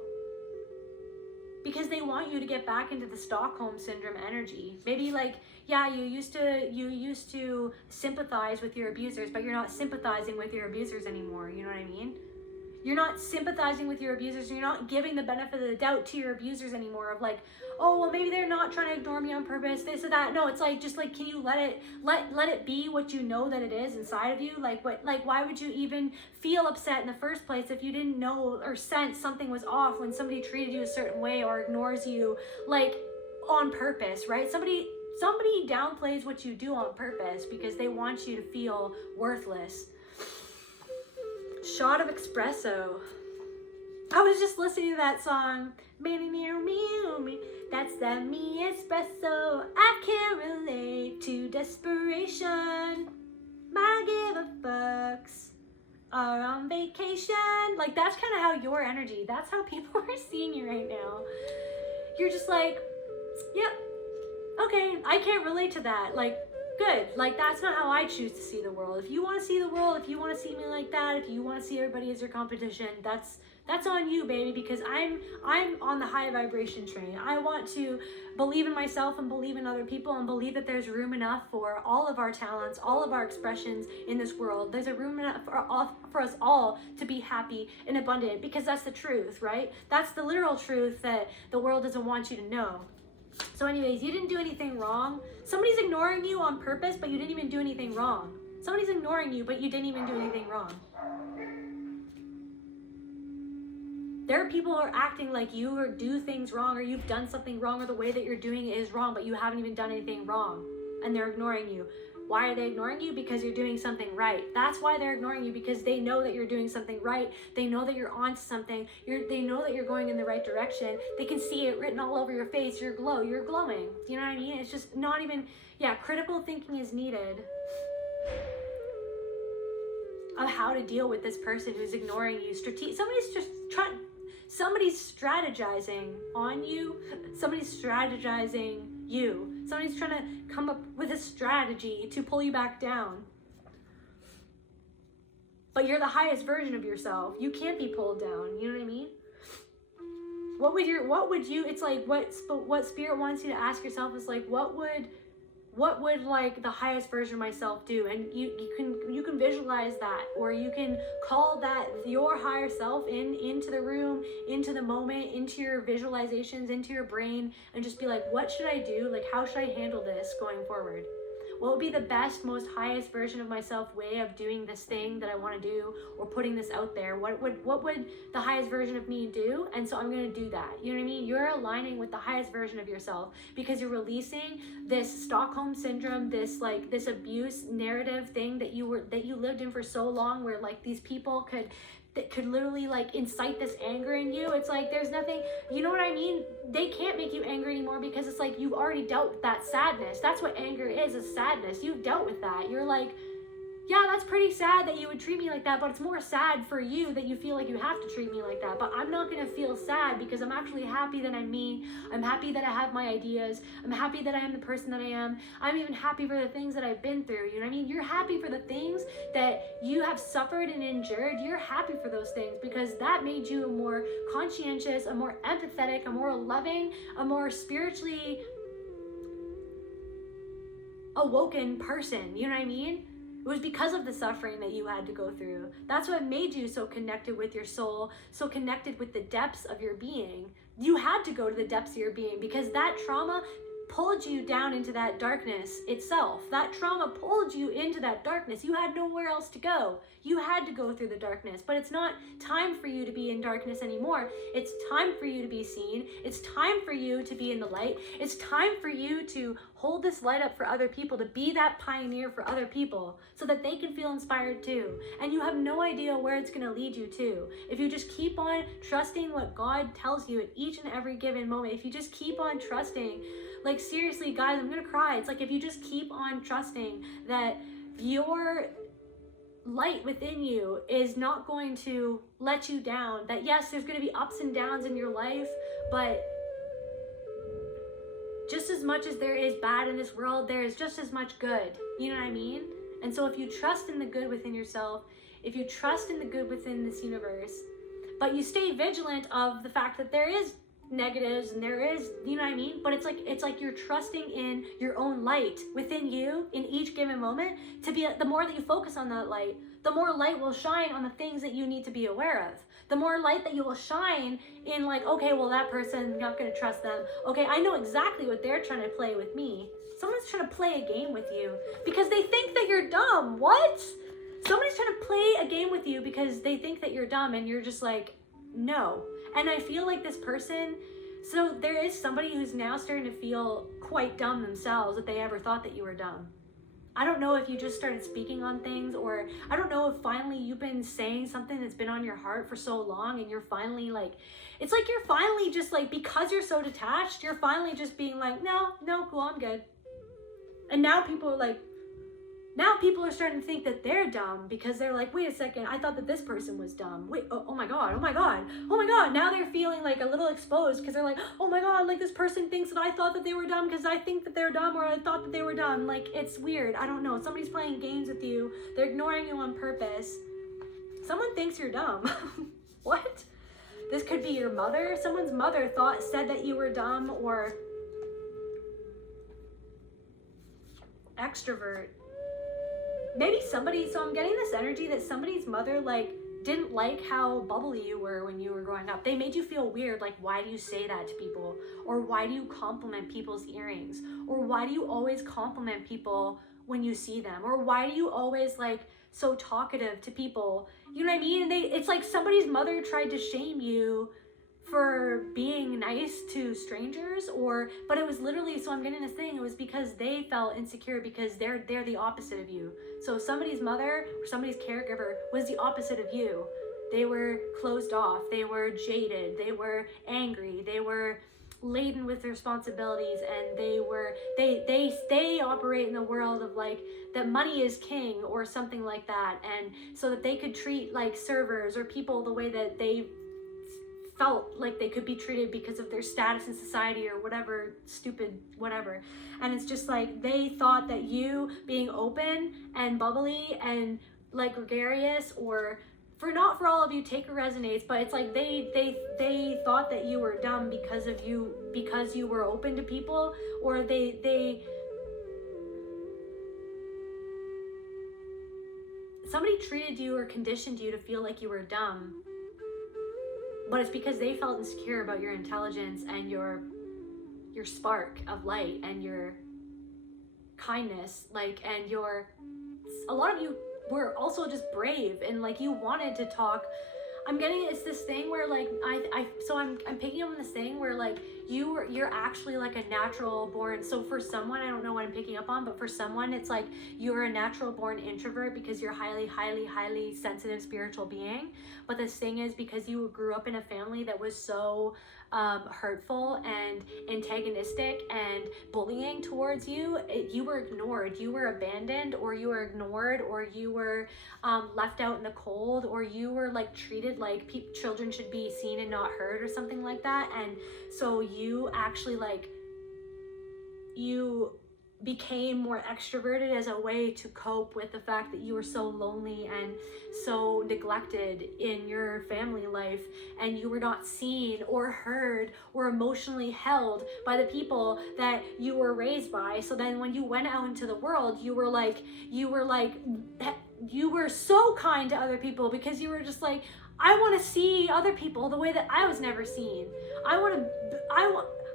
because they want you to get back into the Stockholm syndrome energy. Maybe like, yeah, you used to sympathize with your abusers, but you're not sympathizing with your abusers anymore. You know what I mean? You're not sympathizing with your abusers. You're not giving the benefit of the doubt to your abusers anymore of like, oh, well, maybe they're not trying to ignore me on purpose, this or that. No, it's like, just like, can you let it be what you know that it is inside of you? Like, why would you even feel upset in the first place if you didn't know or sense something was off when somebody treated you a certain way or ignores you, like, on purpose, right? Somebody downplays what you do on purpose because they want you to feel worthless. Shot of espresso. I was just listening to that song. That's that me espresso. I can't relate to desperation. My give a fucks are on vacation. Like, that's kind of how your energy, that's how people are seeing you right now. You're just like, yep, okay, I can't relate to that. Like, good. Like, that's not how I choose to see the world. If you want to see the world, if you want to see me like that, if you want to see everybody as your competition, that's on you, baby, because I'm on the high vibration train. I want to believe in myself and believe in other people and believe that there's room enough for all of our talents, all of our expressions in this world. There's a room enough for us all to be happy and abundant, because that's the truth, right? That's the literal truth that the world doesn't want you to know. So anyways, you didn't do anything wrong. Somebody's ignoring you on purpose, but you didn't even do anything wrong. Somebody's ignoring you, but you didn't even do anything wrong. There are people who are acting like you or do things wrong, or you've done something wrong, or the way that you're doing it is wrong, but you haven't even done anything wrong. And they're ignoring you. Why are they ignoring you? Because you're doing something right. That's why they're ignoring you, because they know that you're doing something right. They know that you're onto something. They know that you're going in the right direction. They can see it written all over your face. You're glowing. You know what I mean? It's just not even, critical thinking is needed of how to deal with this person who's ignoring you. Somebody's strategizing on you. Somebody's strategizing you. Somebody's trying to come up with a strategy to pull you back down. But you're the highest version of yourself. You can't be pulled down. You know what I mean? It's like what spirit wants you to ask yourself is like, what would like the highest version of myself do? And you can visualize that, or you can call that your higher self into the room, into the moment, into your visualizations, into your brain, and just be like, what should I do? Like, how should I handle this going forward? What would be the best, most highest version of myself way of doing this thing that I want to do, or putting this out there? What would the highest version of me do? And so I'm going to do that. You know what I mean? You're aligning with the highest version of yourself, because you're releasing this Stockholm syndrome, this abuse narrative thing that you lived in for so long, where like these people could literally like incite this anger in you. It's like, there's nothing, you know what I mean? They can't make you angry anymore, because it's like, you've already dealt with that sadness. That's what anger is sadness. You've dealt with that. You're like, yeah, that's pretty sad that you would treat me like that, but it's more sad for you that you feel like you have to treat me like that. But I'm not going to feel sad, because I'm actually happy that I'm me. I'm happy that I have my ideas. I'm happy that I am the person that I am. I'm even happy for the things that I've been through. You know what I mean? You're happy for the things that you have suffered and endured. You're happy for those things, because that made you a more conscientious, a more empathetic, a more loving, a more spiritually awoken person. You know what I mean? It was because of the suffering that you had to go through. That's what made you so connected with your soul, so connected with the depths of your being. You had to go to the depths of your being, because that trauma pulled you down into that darkness itself. That trauma pulled you into that darkness. You had nowhere else to go. You had to go through the darkness, but it's not time for you to be in darkness anymore. It's time for you to be seen. It's time for you to be in the light. It's time for you to hold this light up for other people, to be that pioneer for other people so that they can feel inspired too. And you have no idea where it's going to lead you to. If you just keep on trusting what God tells you at each and every given moment, if you just keep on trusting, like seriously, guys, I'm going to cry. It's like if you just keep on trusting that your light within you is not going to let you down, that yes, there's going to be ups and downs in your life, but just as much as there is bad in this world, there is just as much good. You know what I mean? And so if you trust in the good within yourself, if you trust in the good within this universe, but you stay vigilant of the fact that there is negatives and there is, you know what I mean? But it's like you're trusting in your own light within you in each given moment to be, the more that you focus on that light, the more light will shine on the things that you need to be aware of. The more light that you will shine in, like, okay, well, that person, I'm not going to trust them. Okay, I know exactly what they're trying to play with me. Someone's trying to play a game with you because they think that you're dumb. What? Somebody's trying to play a game with you because they think that you're dumb and you're just like, no. And I feel like this person, so there is somebody who's now starting to feel quite dumb themselves that they ever thought that you were dumb. I don't know if you just started speaking on things, or I don't know if finally you've been saying something that's been on your heart for so long and you're finally like, it's like you're finally just like, because you're so detached, you're finally just being like, no, cool, I'm good. And now people are starting to think that they're dumb because they're like, wait a second, I thought that this person was dumb. Wait, oh my God. Now they're feeling like a little exposed because they're like, oh my God, like this person thinks that I thought that they were dumb because I think that they're dumb, or I thought that they were dumb. Like, it's weird. I don't know. Somebody's playing games with you. They're ignoring you on purpose. Someone thinks you're dumb. What? This could be your mother. Someone's mother said that you were dumb, or extrovert. Maybe somebody, so I'm getting this energy that somebody's mother like didn't like how bubbly you were when you were growing up. They made you feel weird, like, why do you say that to people? Or why do you compliment people's earrings? Or why do you always compliment people when you see them? Or why do you always like so talkative to people? You know what I mean? And it's like somebody's mother tried to shame you for being nice to strangers, but it was literally, so I'm getting this thing, it was because they felt insecure because they're the opposite of you. So somebody's mother or somebody's caregiver was the opposite of you. They were closed off, they were jaded, they were angry, they were laden with responsibilities, and they operate in the world of like that money is king or something like that, and so that they could treat like servers or people the way that they felt like they could be treated because of their status in society or whatever, stupid whatever. And it's just like they thought that you being open and bubbly and like gregarious, or not for all of you, take or resonates, but it's like they thought that you were dumb because you were open to people, or somebody treated you or conditioned you to feel like you were dumb. But it's because they felt insecure about your intelligence and your spark of light and your kindness, like, and a lot of you were also just brave and like you wanted to talk. I'm getting, it's this thing where like I'm picking up on this thing where like you're actually like a natural born, so for someone, I don't know what I'm picking up on, but for someone it's like you're a natural born introvert because you're highly sensitive spiritual being. But this thing is because you grew up in a family that was so hurtful and antagonistic and bullying towards you, you were ignored, you were abandoned, or you were ignored, or you were left out in the cold, or you were like treated like children should be seen and not heard or something like that. And so you actually like, you became more extroverted as a way to cope with the fact that you were so lonely and so neglected in your family life, and you were not seen or heard or emotionally held by the people that you were raised by. So then when you went out into the world, you were so kind to other people because you were just like, I want to see other people the way that I was never seen.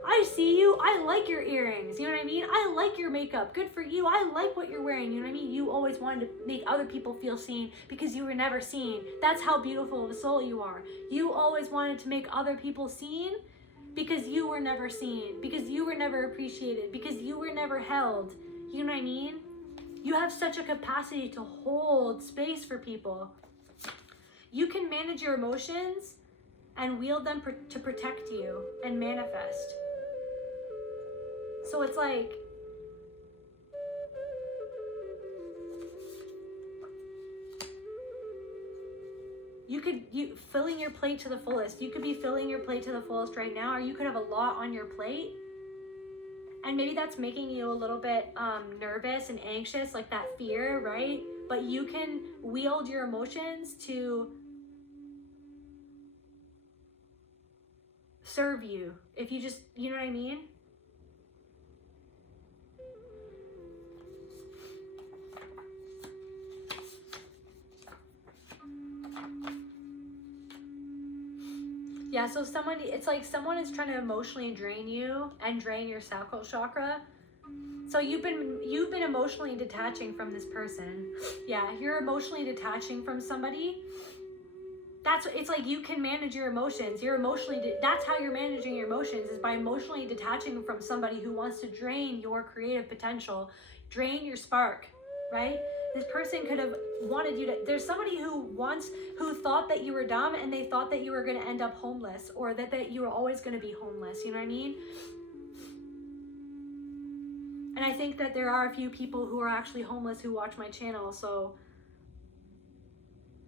I see you. I like your earrings. You know what I mean? I like your makeup. Good for you. I like what you're wearing. You know what I mean? You always wanted to make other people feel seen because you were never seen. That's how beautiful of a soul you are. You always wanted to make other people seen because you were never seen, because you were never appreciated, because you were never held. You know what I mean? You have such a capacity to hold space for people. You can manage your emotions and wield them to protect you and manifest. So it's like, you filling your plate to the fullest. You could be filling your plate to the fullest right now, or you could have a lot on your plate. And maybe that's making you a little bit nervous and anxious, like that fear, right? But you can wield your emotions to serve you. If you just, you know what I mean? Yeah, so it's like someone is trying to emotionally drain you and drain your sacral chakra. So you've been emotionally detaching from this person. Yeah, you're emotionally detaching from somebody. It's like you can manage your emotions. That's how you're managing your emotions, is by emotionally detaching from somebody who wants to drain your creative potential, drain your spark, right? This person could have wanted you to, there's somebody who thought that you were dumb and they thought that you were going to end up homeless, or that you were always going to be homeless. You know what I mean? And I think that there are a few people who are actually homeless who watch my channel, so.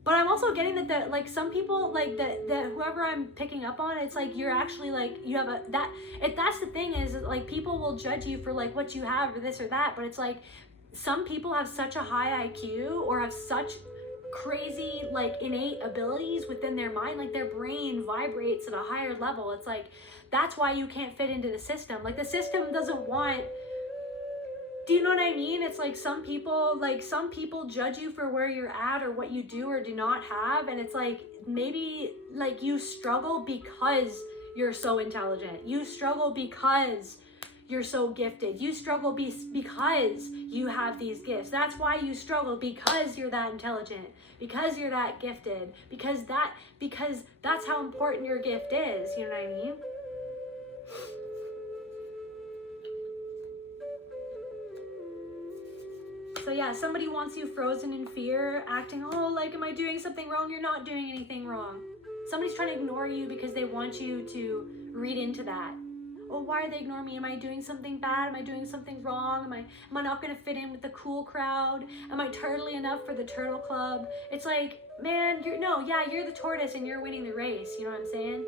But I'm also getting that like some people, like that whoever I'm picking up on, it's like you're actually like, you have that's the thing is like people will judge you for like what you have or this or that, but it's like some people have such a high IQ or have such crazy like innate abilities within their mind, like their brain vibrates at a higher level. It's like, that's why you can't fit into the system. Like the system doesn't want, do you know what I mean? It's like some people judge you for where you're at or what you do or do not have. And it's like, maybe like you struggle because you're so intelligent. You struggle because you're so gifted. You struggle because you have these gifts. That's why you struggle, because you're that intelligent, because you're that gifted, because that's how important your gift is. You know what I mean? So yeah, somebody wants you frozen in fear, acting, oh, like, am I doing something wrong? You're not doing anything wrong. Somebody's trying to ignore you because they want you to read into that. Oh, why are they ignoring me? Am I doing something bad? Am I doing something wrong? Am I not going to fit in with the cool crowd? Am I turtly enough for the turtle club? It's like, man, you're the tortoise and you're winning the race. You know what I'm saying?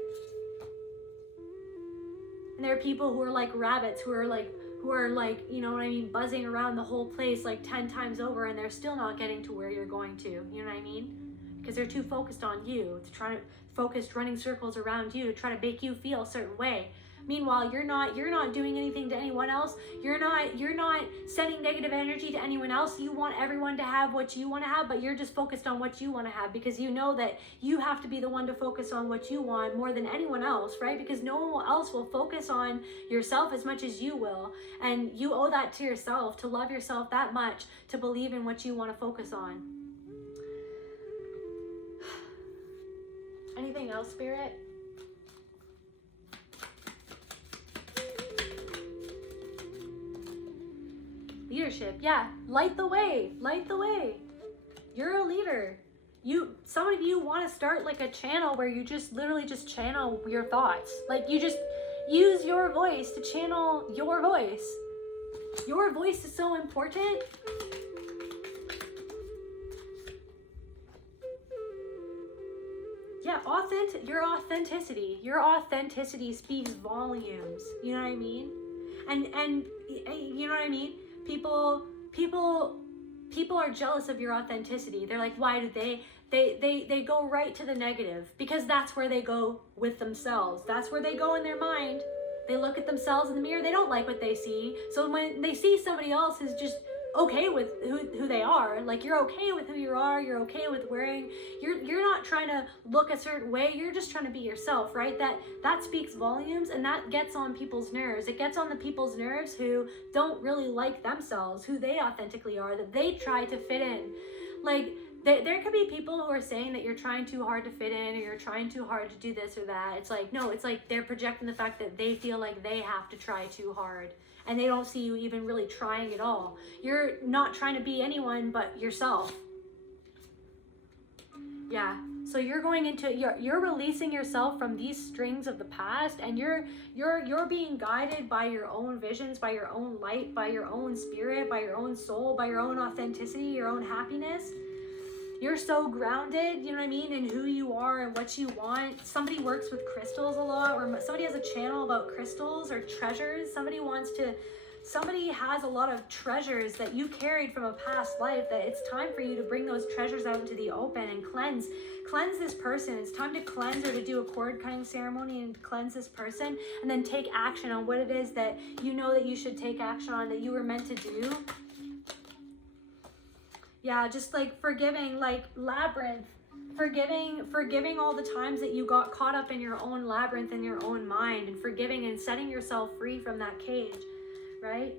And there are people who are like rabbits, who are like, you know what I mean, buzzing around the whole place like 10 times over, and they're still not getting to where you're going to. You know what I mean? Because they're too focused on you, running circles around you to try to make you feel a certain way. Meanwhile, you're not doing anything to anyone else. You're not sending negative energy to anyone else. You want everyone to have what you want to have, but you're just focused on what you want to have, because you know that you have to be the one to focus on what you want more than anyone else, right? Because no one else will focus on yourself as much as you will. And you owe that to yourself, to love yourself that much, to believe in what you want to focus on. Anything else, Spirit? Leadership, yeah. Light the way. You're a leader. Some of you want to start like a channel where you just literally just channel your thoughts. Like you just use your voice to channel your voice. Your voice is so important. Yeah, your authenticity speaks volumes. You know what I mean? And you know what I mean? People are jealous of your authenticity. They're like, why do they go right to the negative? Because that's where they go with themselves. That's where they go in their mind. They look at themselves in the mirror. They don't like what they see. So when they see somebody else who's just okay with who they are, like you're okay with who you are, you're okay with wearing, you're not trying to look a certain way. You're just trying to be yourself, right? That speaks volumes, and that gets on people's nerves. It gets on the people's nerves who don't really like themselves, who they authentically are, that they try to fit in. Like, there could be people who are saying that you're trying too hard to fit in, or you're trying too hard to do this or that. It's like, no, it's like they're projecting the fact that they feel like they have to try too hard, and they don't see you even really trying at all. You're not trying to be anyone but yourself. Yeah, so you're going into, you're releasing yourself from these strings of the past, and you're being guided by your own visions, by your own light, by your own spirit, by your own soul, by your own authenticity, your own happiness. You're so grounded, you know what I mean, in who you are and what you want. Somebody works with crystals a lot, or somebody has a channel about crystals or treasures. Somebody has a lot of treasures that you carried from a past life, that it's time for you to bring those treasures out into the open and cleanse this person. It's time to cleanse, or to do a cord cutting ceremony and cleanse this person, and then take action on what it is that you know that you should take action on, that you were meant to do. Yeah, just like forgiving, like labyrinth, forgiving all the times that you got caught up in your own labyrinth in your own mind, and forgiving and setting yourself free from that cage, right?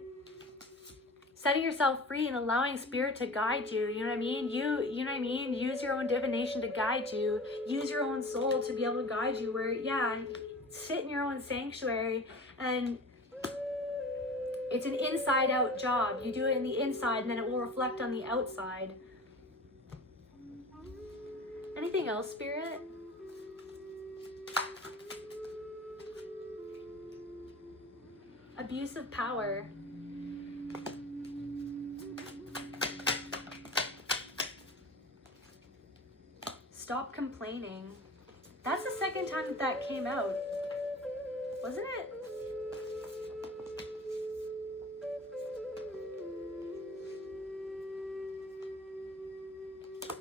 Setting yourself free and allowing spirit to guide you, you know what I mean? You know what I mean? Use your own divination to guide you. Use your own soul to be able to guide you, where, yeah, sit in your own sanctuary, and it's an inside out job. You do it in the inside, and then it will reflect on the outside. Anything else, Spirit? Abuse of power. Stop complaining. That's the second time that came out, wasn't it?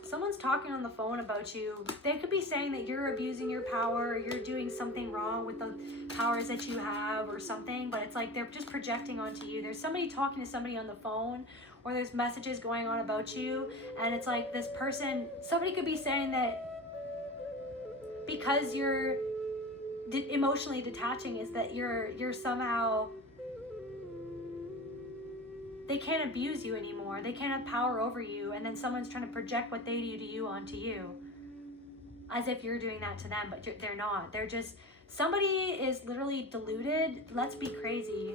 Someone's talking on the phone about you. They could be saying that you're abusing your power, or you're doing something wrong with the powers that you have or something, but it's like they're just projecting onto you. There's somebody talking to somebody on the phone, or there's messages going on about you, and it's like this person, somebody could be saying that because you're emotionally detaching, is that you're somehow, they can't abuse you anymore. They can't have power over you. And then someone's trying to project what they do to you onto you, as if you're doing that to them, but they're not. They're just, somebody is literally deluded. Let's be crazy.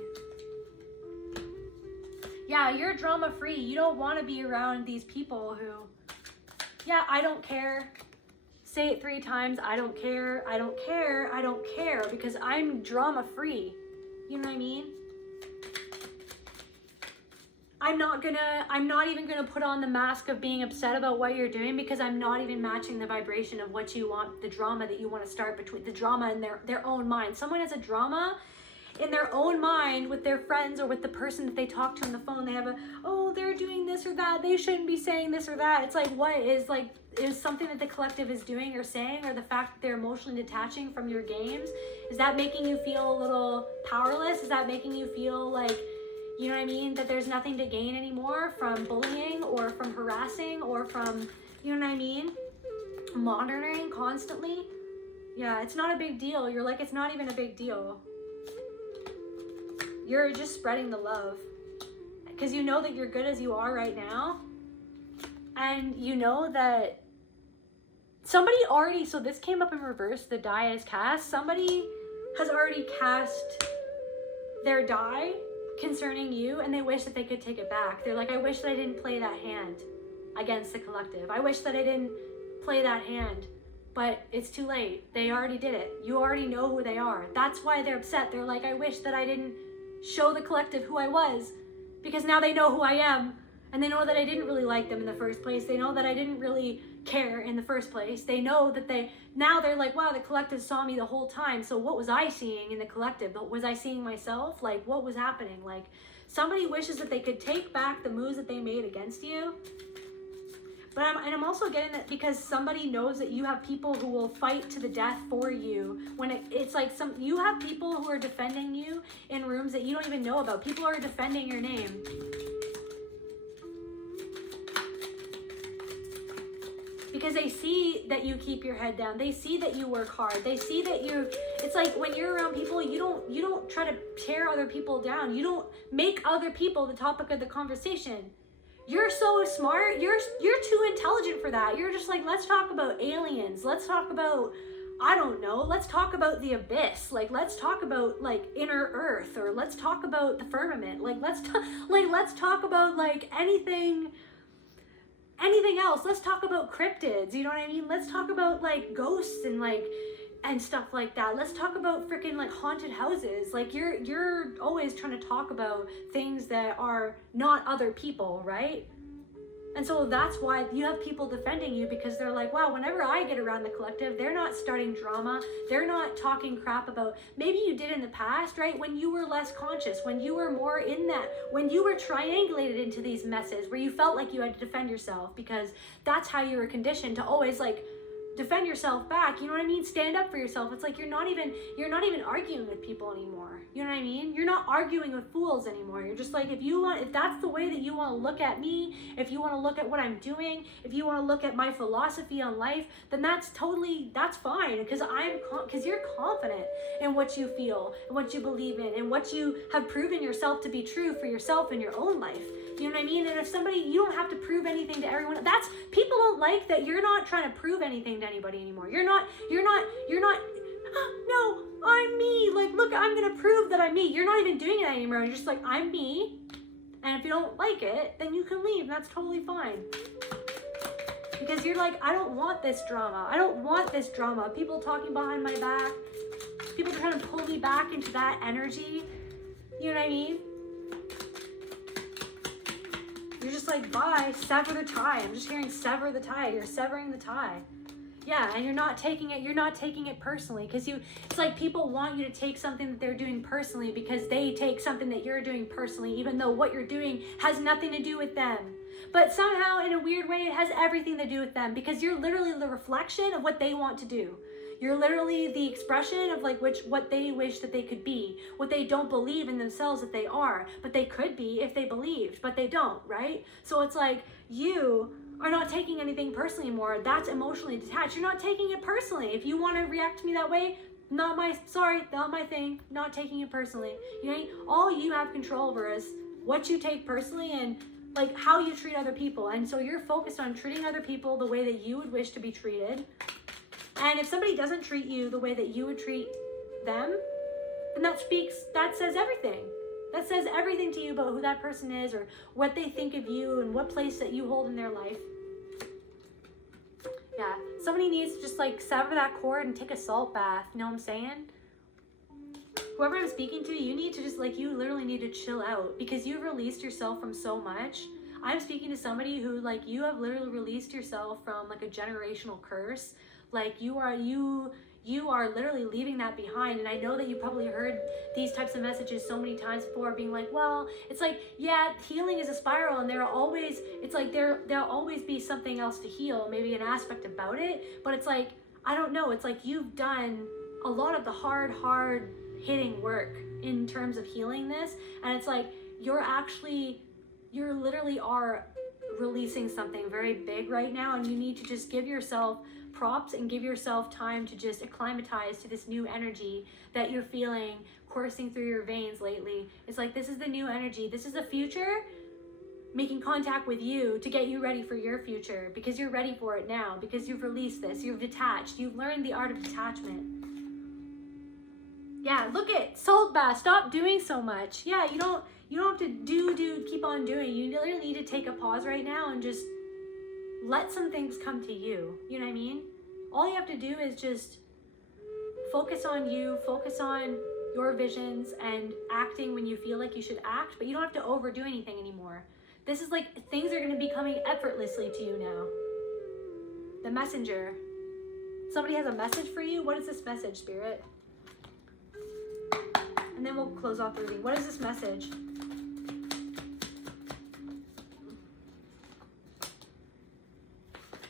Yeah, you're drama free. You don't want to be around these people who, yeah, I don't care. Say it 3 times. I don't care. I don't care. I don't care, because I'm drama free. You know what I mean? I'm not even gonna put on the mask of being upset about what you're doing, because I'm not even matching the vibration of what you want, the drama that you want to start, between the drama in their own mind. Someone has a drama in their own mind with their friends, or with the person that they talk to on the phone. They have they're doing this or that, they shouldn't be saying this or that. It's like, what is something that the collective is doing or saying, or the fact that they're emotionally detaching from your games, is that making you feel a little powerless? Is that making you feel like, you know what I mean, that there's nothing to gain anymore from bullying, or from harassing, or from, you know what I mean, monitoring constantly? Yeah, it's not a big deal. You're like, it's not even a big deal. You're just spreading the love, because you know that you're good as you are right now. And you know that somebody already, so this came up in reverse, the die is cast. Somebody has already cast their die concerning you, and they wish that they could take it back. They're like, I wish that I didn't play that hand against the collective. I wish that I didn't play that hand, but it's too late. They already did it. You already know who they are. That's why they're upset. They're like, I wish that I didn't show the collective who I was, because now they know who I am, and they know that I didn't really like them in the first place. They know that I didn't really care in the first place. They know that now they're like, wow, the collective saw me the whole time. So what was I seeing in the collective? Was I seeing myself? Like, what was happening? Like, somebody wishes that they could take back the moves that they made against you. But I'm also getting that because somebody knows that you have people who will fight to the death for you. When it's like you have people who are defending you in rooms that you don't even know about. People are defending your name. because they see that you keep your head down. They see that you work hard. They see that it's like when you're around people, you don't try to tear other people down. You don't make other people the topic of the conversation. You're so smart. You're too intelligent for that. You're just like, let's talk about aliens. Let's talk about, I don't know, let's talk about the abyss. Like, let's talk about like inner earth, or let's talk about the firmament. Like, let's talk about like anything else. Let's talk about cryptids. You know what I mean? Let's talk about like ghosts and stuff like that. Let's talk about freaking like haunted houses. Like you're always trying to talk about things that are not other people, right? And so that's why you have people defending you, because they're like, wow, whenever I get around the collective, they're not starting drama. They're not talking crap about, maybe you did in the past, right? When you were less conscious, when you were more in that, when you were triangulated into these messes where you felt like you had to defend yourself, because that's how you were conditioned to always like defend yourself back. You know what I mean? Stand up for yourself. It's like you're not even arguing with people anymore. You know what I mean? You're not arguing with fools anymore. You're just like, if that's the way that you want to look at me, if you want to look at what I'm doing, if you want to look at my philosophy on life, then that's fine, because you're confident in what you feel and what you believe in and what you have proven yourself to be true for yourself in your own life. You know what I mean? And if you don't have to prove anything to everyone. People don't like that you're not trying to prove anything to anybody anymore. You're not, no, I'm me. Like, look, I'm going to prove that I'm me. You're not even doing it anymore. You're just like, I'm me. And if you don't like it, then you can leave. That's totally fine. Because you're like, I don't want this drama. I don't want this drama. People talking behind my back. People trying to pull me back into that energy. You know what I mean? You're just like, bye, sever the tie. I'm just hearing sever the tie. You're severing the tie. Yeah, and you're not taking it personally, because it's like people want you to take something that they're doing personally because they take something that you're doing personally, even though what you're doing has nothing to do with them. But somehow, in a weird way, it has everything to do with them, because you're literally the reflection of what they want to do. You're literally the expression of like what they wish that they could be, what they don't believe in themselves that they are, but they could be if they believed, but they don't, right? So it's like you are not taking anything personally anymore. That's emotionally detached. You're not taking it personally. If you want to react to me that way, not my thing, not taking it personally. You know, all you have control over is what you take personally and like how you treat other people. And so you're focused on treating other people the way that you would wish to be treated. And if somebody doesn't treat you the way that you would treat them, then that says everything. That says everything to you about who that person is, or what they think of you and what place that you hold in their life. Yeah, somebody needs to just like sever that cord and take a salt bath. You know what I'm saying? Whoever I'm speaking to, you need to just like, you literally need to chill out, because you've released yourself from so much. I'm speaking to somebody who like, you have literally released yourself from like a generational curse. Like you are literally leaving that behind. And I know that you probably heard these types of messages so many times before, being like, well, it's like, yeah, healing is a spiral, and there'll always be something else to heal, maybe an aspect about it. But it's like, I don't know, it's like you've done a lot of the hard hitting work in terms of healing this. And it's like, you literally are releasing something very big right now, and you need to just give yourself props and give yourself time to just acclimatize to this new energy that you're feeling coursing through your veins lately. It's like, this is the new energy. This is the future making contact with you to get you ready for your future, because you're ready for it now, because you've released this, you've detached, you've learned the art of detachment. Yeah, look at salt bath. Stop doing so much. Yeah, you don't have to keep on doing. You literally need to take a pause right now and just let some things come to you. You know what I mean? All you have to do is just focus on you, focus on your visions, and acting when you feel like you should act, but you don't have to overdo anything anymore. This is like, things are going to be coming effortlessly to you now. The messenger. Somebody has a message for you. What is this message, Spirit? And then we'll close off the reading. What is this message?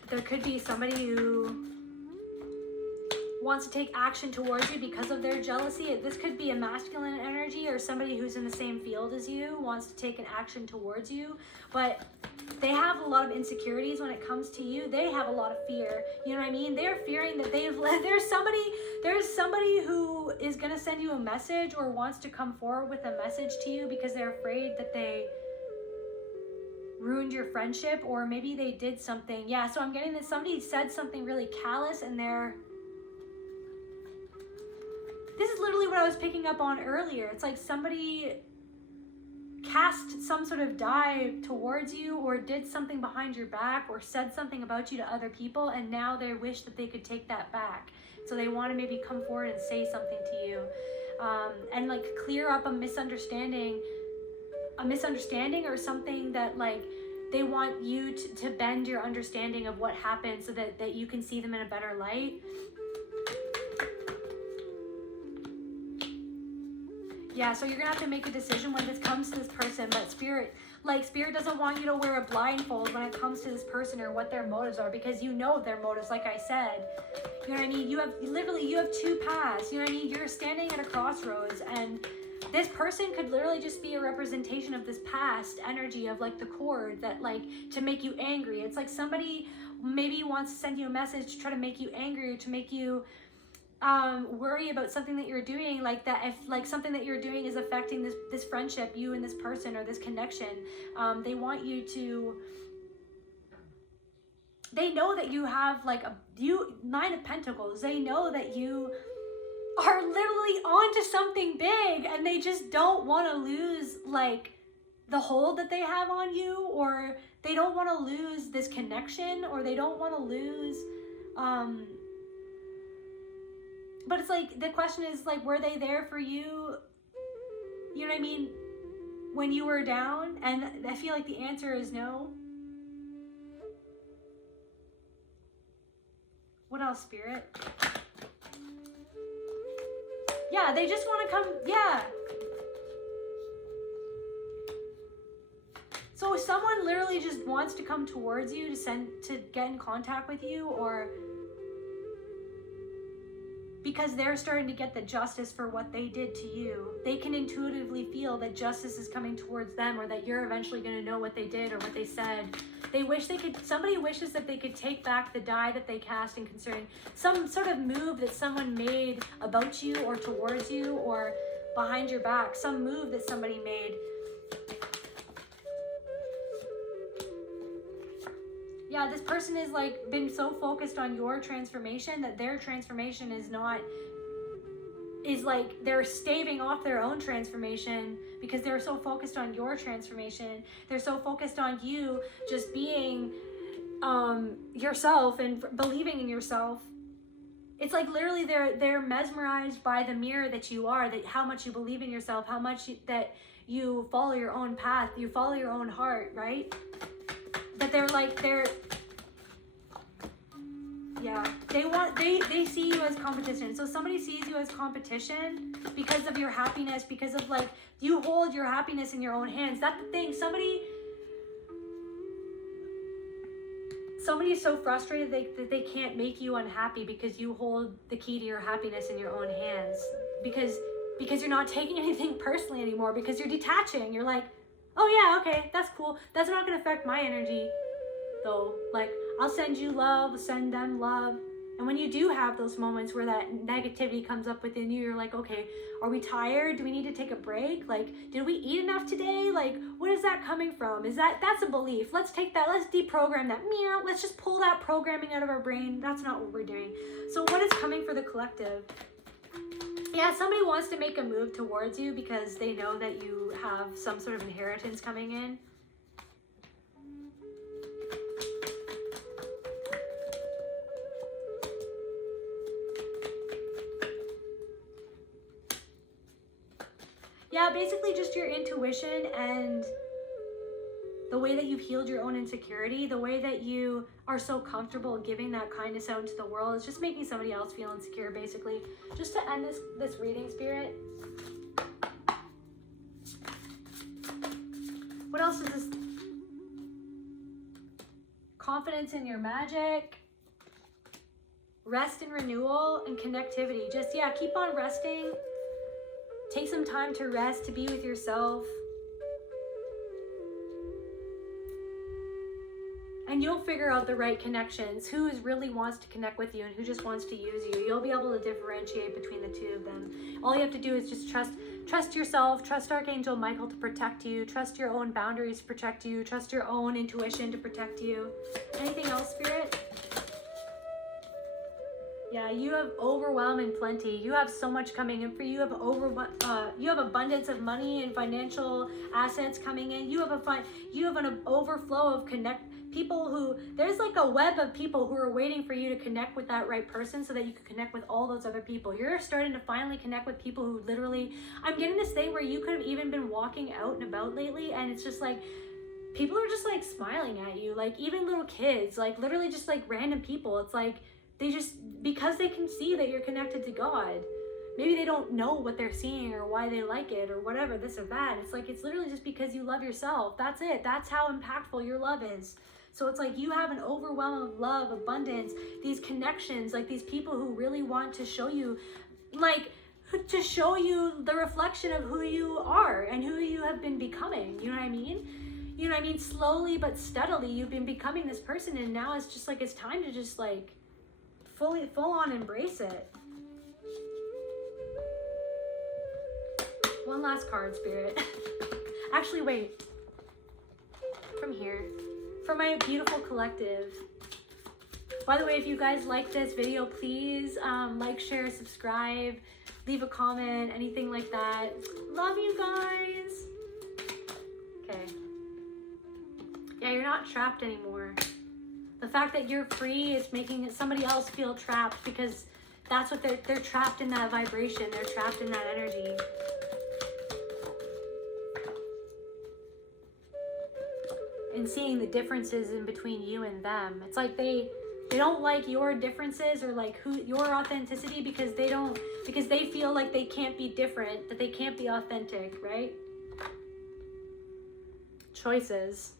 There could be somebody who wants to take action towards you because of their jealousy. This could be a masculine energy, or somebody who's in the same field as you wants to take an action towards you. But they have a lot of insecurities when it comes to you. They have a lot of fear. You know what I mean? They're fearing that there's somebody who is going to send you a message or wants to come forward with a message to you because they're afraid that they ruined your friendship, or maybe they did something. Yeah, so I'm getting that somebody said something really callous and this is literally what I was picking up on earlier. It's like somebody cast some sort of die towards you or did something behind your back or said something about you to other people, and now they wish that they could take that back. So they want to maybe come forward and say something to you, and like clear up a misunderstanding or something that like they want you to bend your understanding of what happened so that you can see them in a better light. Yeah, so you're gonna have to make a decision when this comes to this person, but Spirit doesn't want you to wear a blindfold when it comes to this person or what their motives are, because you know their motives, like I said. You know what I mean? You have two paths. You know what I mean? You're standing at a crossroads, and this person could literally just be a representation of this past energy of like the cord that like to make you angry. It's like somebody maybe wants to send you a message to try to make you angry or to make you worry about something that you're doing, like that if like something that you're doing is affecting this friendship, you and this person or this connection. They want you to, they know that you have like Nine of Pentacles. They know that you are literally onto something big, and they just don't want to lose like the hold that they have on you, or they don't want to lose this connection, or they don't want to lose but it's like the question is like, were they there for you? You know what I mean? When you were down? And I feel like the answer is no. What else, Spirit? Yeah, they just want to come. Yeah. So if someone literally just wants to come towards you to get in contact with you, or because they're starting to get the justice for what they did to you. They can intuitively feel that justice is coming towards them, or that you're eventually going to know what they did or what they said. Somebody wishes that they could take back the die that they cast in concerning some sort of move that someone made about you or towards you or behind your back, some move that somebody made. Yeah, this person is like been so focused on your transformation that their transformation is like they're staving off their own transformation because they're so focused on your transformation. They're so focused on you just being yourself and believing in yourself. It's like literally they're mesmerized by the mirror that you are, that how much you believe in yourself, how much that you follow your own path, you follow your own heart, right? But they see you as competition. So somebody sees you as competition because of your happiness, because of like, you hold your happiness in your own hands. That's the thing. Somebody is so frustrated that they can't make you unhappy because you hold the key to your happiness in your own hands. Because you're not taking anything personally anymore, because you're detaching. You're like, oh yeah, okay, that's cool. That's not going to affect my energy, though. Like, I'll send you love, send them love. And when you do have those moments where that negativity comes up within you, you're like, okay, are we tired? Do we need to take a break? Like, did we eat enough today? Like, what is that coming from? That's a belief. Let's take that, let's deprogram that. Let's just pull that programming out of our brain. That's not what we're doing. So what is coming for the collective? Yeah, somebody wants to make a move towards you because they know that you have some sort of inheritance coming in. Yeah, basically just your intuition and the way that you've healed your own insecurity, the way that you are so comfortable giving that kindness out into the world is just making somebody else feel insecure, basically. Just to end this reading, Spirit. What else is this? Confidence in your magic. Rest and renewal and connectivity. Just, yeah, keep on resting. Take some time to rest, to be with yourself. And you'll figure out the right connections, who really wants to connect with you and who just wants to use you. You'll be able to differentiate between the two of them. All you have to do is just trust yourself, trust Archangel Michael to protect you, trust your own boundaries to protect you, trust your own intuition to protect you. Anything else, Spirit? Yeah, you have overwhelm and plenty. You have so much coming in for you. You have abundance of money and financial assets coming in. You have an overflow of people who, there's like a web of people who are waiting for you to connect with that right person so that you can connect with all those other people. You're starting to finally connect with people who literally, I'm getting this thing where you could have even been walking out and about lately, and it's just like, people are just like smiling at you, like even little kids, like literally just like random people. It's like, they just, because they can see that you're connected to God. Maybe they don't know what they're seeing or why they like it or whatever, this or that. It's like, it's literally just because you love yourself. That's it. That's how impactful your love is. So it's like you have an overwhelm of love, abundance, these connections, like these people who really want to show you, like, to show you the reflection of who you are and who you have been becoming. You know what I mean? You know what I mean? Slowly but steadily, you've been becoming this person, and now it's just like, it's time to just like, full on embrace it. One last card, Spirit. Actually, wait. From here. For my beautiful collective. By the way, if you guys like this video, please like, share, subscribe, leave a comment, anything like that. Love you guys. Okay. Yeah, you're not trapped anymore. The fact that you're free is making somebody else feel trapped, because that's what they're trapped in, that vibration. They're trapped in that energy. And seeing the differences in between you and them. It's like they don't like your differences or like your authenticity, because they feel like they can't be different, that they can't be authentic, right? Choices.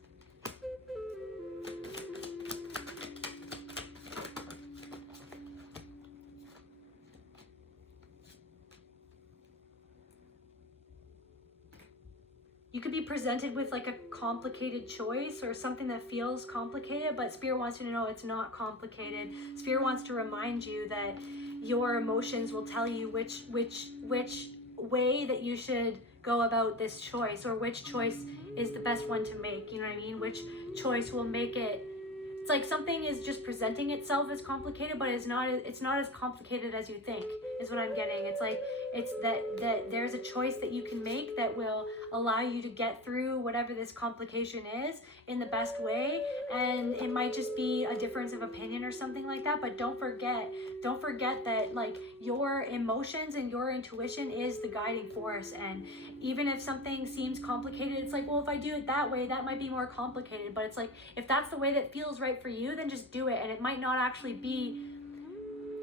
You could be presented with like a complicated choice or something that feels complicated, but Spirit wants you to know it's not complicated. Spirit wants to remind you that your emotions will tell you which way that you should go about this choice, or which choice is the best one to make. You know what I mean? Which choice will make it. It's like something is just presenting itself as complicated, but it's not as complicated as you think, is what I'm getting. It's like, it's that there's a choice that you can make that will allow you to get through whatever this complication is in the best way. And it might just be a difference of opinion or something like that, but don't forget that like your emotions and your intuition is the guiding force. And even if something seems complicated, it's like, well, if I do it that way, that might be more complicated. But it's like, if that's the way that feels right for you, then just do it. And it might not actually be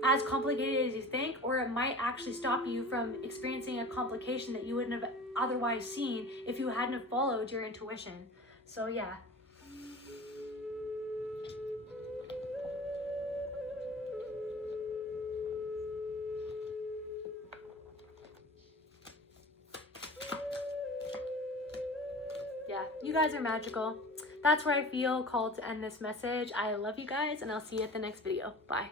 as complicated as you think, or it might actually stop you from experiencing a complication that you wouldn't have otherwise seen if you hadn't have followed your intuition. So yeah. Yeah, you guys are magical. That's where I feel called to end this message. I love you guys, and I'll see you at the next video. Bye.